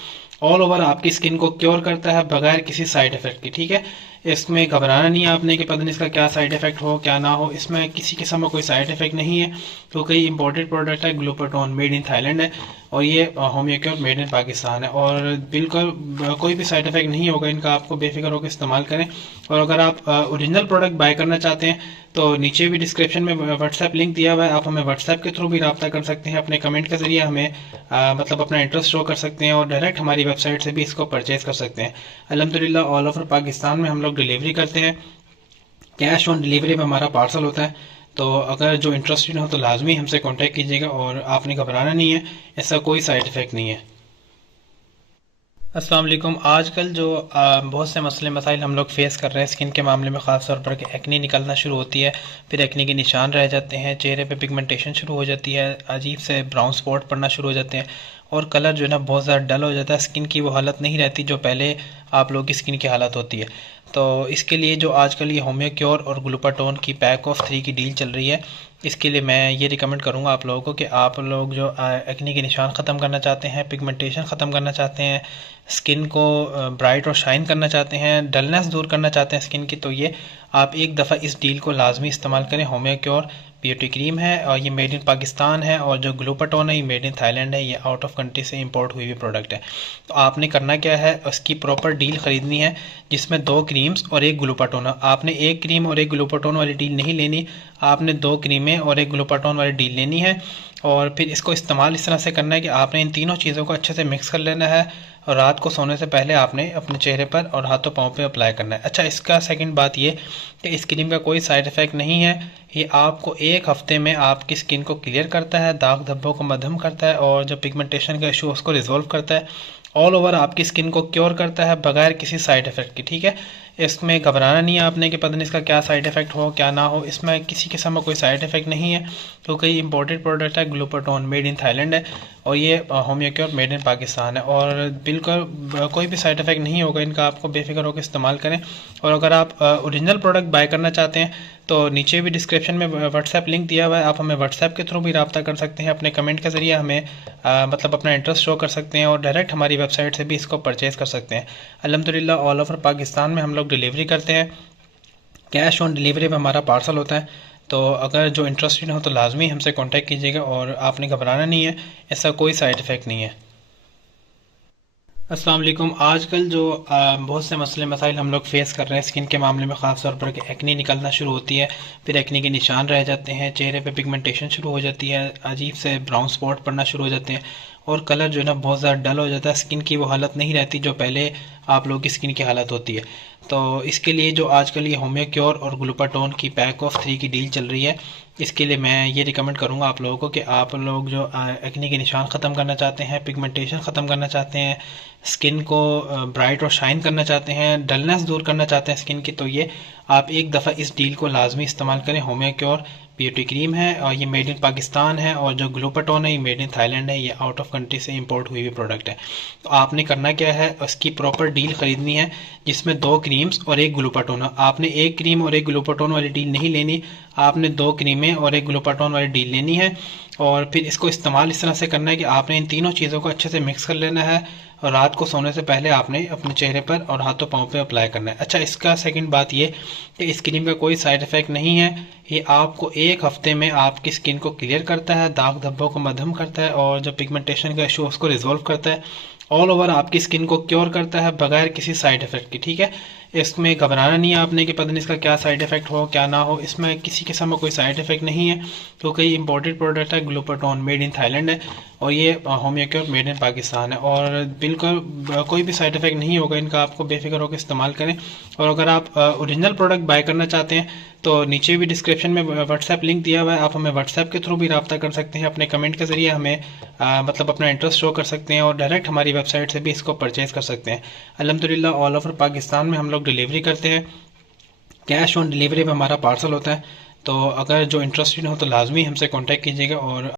ऑल ओवर आपकी स्किन को क्योर करता है बगैर किसी साइड इफेक्ट की। ठीक है, इसमें घबराना नहीं है आपने कि पता नहीं इसका क्या साइड इफेक्ट हो क्या ना हो। इसमें किसी किस्म का कोई साइड इफेक्ट नहीं है क्योंकि ये इंपोर्टेड प्रोडक्ट है, ग्लूटाथोन मेड इन थाईलैंड है और ये होम्योक्योर मेड इन पाकिस्तान है और बिल्कुल कोई भी साइड इफेक्ट नहीं होगा इनका। आपको बेफिक्र होकर इस्तेमाल करें। और अगर आप ओरिजिनल प्रोडक्ट बाय करना चाहते हैं तो नीचे भी डिस्क्रिप्शन में व्हाट्सएप लिंक दिया हुआ है, आप हमें व्हाट्सएप के थ्रू भी रब्ता कर सकते हैं। अपने कमेंट के जरिए हमें मतलब अपना इंटरेस्ट शो कर सकते हैं और डायरेक्ट हमारी वेबसाइट से भी इसको परचेज कर सकते हैं। अल्हम्दुलिल्लाह ऑल ओवर पाकिस्तान में हम लोग डिलीवरी करते हैं। कैश ऑन डिलीवरी में हमारा पार्सल होता है। तो अगर जो इंटरेस्टेड हो तो लाजमी हमसे कांटेक्ट कीजिएगा और आपने घबराना नहीं है, ऐसा कोई साइड इफेक्ट नहीं है। अस्सलाम वालेकुम। आजकल जो बहुत से मसले मसाइल हम लोग फेस कर रहे हैं स्किन के मामले में, ख़ास तौर पर कि एक्नी निकलना शुरू होती है, फिर एक्नी के निशान रह जाते हैं, चेहरे पे पिगमेंटेशन शुरू हो जाती है, अजीब से ब्राउन स्पॉट पड़ना शुरू हो जाते हैं और कलर जो है ना बहुत ज़्यादा डल हो जाता है। स्किन की वो हालत नहीं रहती जो पहले आप लोगों की स्किन की हालत होती है। तो इसके लिए जो आजकल ये होम्योक्योर और ग्लूटाथोन की पैक ऑफ 3 की डील चल रही है, इसके लिए मैं ये रिकमेंड करूँगा आप लोगों को कि आप लोग जो एक्ने के निशान ख़त्म करना चाहते हैं, पिगमेंटेशन ख़त्म करना चाहते हैं, स्किन को ब्राइट और शाइन करना चाहते हैं, डलनेस दूर करना चाहते हैं स्किन की, तो ये आप एक दफ़ा इस डील को लाजमी इस्तेमाल करें। होम्योक्योर ब्यूटी क्रीम है और ये मेड इन पाकिस्तान है और जो ग्लूटाथोन है ये मेड इन थाईलैंड है। ये आउट ऑफ कंट्री से इंपोर्ट हुई हुई प्रोडक्ट है। तो आपने करना क्या है, उसकी प्रॉपर डील ख़रीदनी है जिसमें 2 क्रीम्स और एक ग्लूटाथोन। आपने एक क्रीम और एक ग्लूटाथोन वाली डील नहीं लेनी, आपने 2 क्रीमें और एक ग्लूटाथोन वाली डील लेनी है और फिर इसको इस्तेमाल इस तरह से करना है कि आपने इन तीनों चीज़ों को अच्छे से मिक्स कर लेना है और रात को सोने से पहले आपने अपने चेहरे पर और हाथों पाँव पे अप्लाई करना है। अच्छा, इसका सेकंड बात ये कि इस क्रीम का कोई साइड इफ़ेक्ट नहीं है। ये आपको एक हफ्ते में आपकी स्किन को क्लियर करता है, दाग धब्बों को मद्धम करता है और जो पिगमेंटेशन का इशू उसको रिजोल्व करता है। ऑल ओवर आपकी स्किन को क्योर करता है बगैर किसी साइड इफ़ेक्ट की। ठीक है, इसमें घबराना नहीं है आपने कि पता नहीं इसका क्या साइड इफ़ेक्ट हो क्या ना हो। इसमें किसी किस्म का कोई साइड इफ़ेक्ट नहीं है क्योंकि ये इंपोर्टेड प्रोडक्ट है, ग्लूटाथोन मेड इन थाईलैंड है और ये होम्योक्योर मेड इन पाकिस्तान है और बिल्कुल कोई भी साइड इफ़ेक्ट नहीं होगा इनका। आपको बेफिक्र होकर इस्तेमाल करें। और अगर आप ओरिजिनल प्रोडक्ट बाय करना चाहते हैं तो नीचे भी डिस्क्रिप्शन में व्हाट्सएप लिंक दिया हुआ है, आप हमें व्हाट्सएप के थ्रू भी रब्ता कर सकते हैं। अपने कमेंट के ज़रिए हमें मतलब अपना इंटरेस्ट शो कर सकते हैं और डायरेक्ट हमारी वेबसाइट से भी इसको परचेज़ कर सकते हैं। अल्हम्दुलिल्लाह ऑल ओवर पाकिस्तान में हम लोग डिलीवरी करते हैं। कैश ऑन डिलीवरी में हमारा पार्सल होता है। तो अगर जो इंटरेस्टेड हो तो लाजमी हमसे कांटेक्ट कीजिएगा और आपने घबराना नहीं है, ऐसा कोई साइड इफ़ेक्ट नहीं है। अस्सलाम वालेकुम। आजकल जो बहुत से मसले मसाइल हम लोग फेस कर रहे हैं स्किन के मामले में, ख़ास तौर पर कि एक्नी निकलना शुरू होती है, फिर एक्नी के निशान रह जाते हैं, चेहरे पे पिगमेंटेशन शुरू हो जाती है, अजीब से ब्राउन स्पॉट पड़ना शुरू हो जाते हैं और कलर जो है ना बहुत ज़्यादा डल हो जाता है। स्किन की वो हालत नहीं रहती जो पहले आप लोगों की स्किन की हालत होती है। तो इसके लिए जो आजकल ये होम्योक्योर और ग्लूटाथोन की पैक ऑफ 3 की डील चल रही है, इसके लिए मैं ये रिकमेंड करूँगा आप लोगों को कि आप लोग जो एक्ने के निशान ख़त्म करना चाहते हैं, पिगमेंटेशन ख़त्म करना चाहते हैं, स्किन को ब्राइट और शाइन करना चाहते हैं, डलनेस दूर करना चाहते हैं स्किन की, तो ये आप एक दफ़ा इस डील को लाजमी इस्तेमाल करें। होम्योक्योर ब्यूटी क्रीम है और ये मेड इन पाकिस्तान है और जो ग्लूटाथोन है ये मेड इन थाईलैंड है। ये आउट ऑफ कंट्री से इंपोर्ट हुई हुई प्रोडक्ट है। तो आपने करना क्या है, उसकी प्रॉपर डील ख़रीदनी है जिसमें 2 क्रीम्स और एक ग्लूटाथोन। आपने एक क्रीम और एक ग्लूटाथोन वाली डील नहीं लेनी, आपने 2 क्रीमें और एक ग्लूटाथोन वाली डील लेनी है और फिर इसको इस्तेमाल इस तरह से करना है कि आपने इन तीनों चीज़ों को अच्छे से मिक्स कर लेना है और रात को सोने से पहले आपने अपने चेहरे पर और हाथों पाँव पे अप्लाई करना है। अच्छा, इसका सेकंड बात ये कि इस क्रीम का कोई साइड इफ़ेक्ट नहीं है। ये आपको एक हफ्ते में आपकी स्किन को क्लियर करता है, दाग धब्बों को मद्धम करता है और जो पिगमेंटेशन का इशू उसको रिजोल्व करता है। ऑल ओवर आपकी स्किन को क्योर करता है बगैर किसी साइड इफ़ेक्ट की। ठीक है, इसमें घबराना नहीं है आपने कि पता नहीं इसका क्या साइड इफ़ेक्ट हो क्या ना हो। इसमें किसी किस्म का कोई साइड इफ़ेक्ट नहीं है क्योंकि ये इंपोर्टेड प्रोडक्ट है, ग्लूटाथोन मेड इन थाईलैंड है और ये होम्योक्योर मेड इन पाकिस्तान है और बिल्कुल कोई भी साइड इफ़ेक्ट नहीं होगा इनका। आपको बेफिक्र होकर इस्तेमाल करें। और अगर आप ओरिजिनल प्रोडक्ट बाय करना चाहते हैं तो नीचे भी डिस्क्रिप्शन में व्हाट्सएप लिंक दिया हुआ है, आप हमें व्हाट्सएप के थ्रू भी रब्ता कर सकते हैं। अपने कमेंट के ज़रिए हमें मतलब अपना इंटरेस्ट शो कर सकते हैं और डायरेक्ट हमारी वेबसाइट से भी इसको परचेज़ कर सकते हैं। अल्हम्दुलिल्लाह ऑल ओवर पाकिस्तान में हम लोग डिलीवरी करते हैं। कैश ऑन डिलीवरी पे हमारा पार्सल होता है। तो अगर जो इंटरेस्टेड हो तो लाजमी हमसे कांटेक्ट कीजिएगा और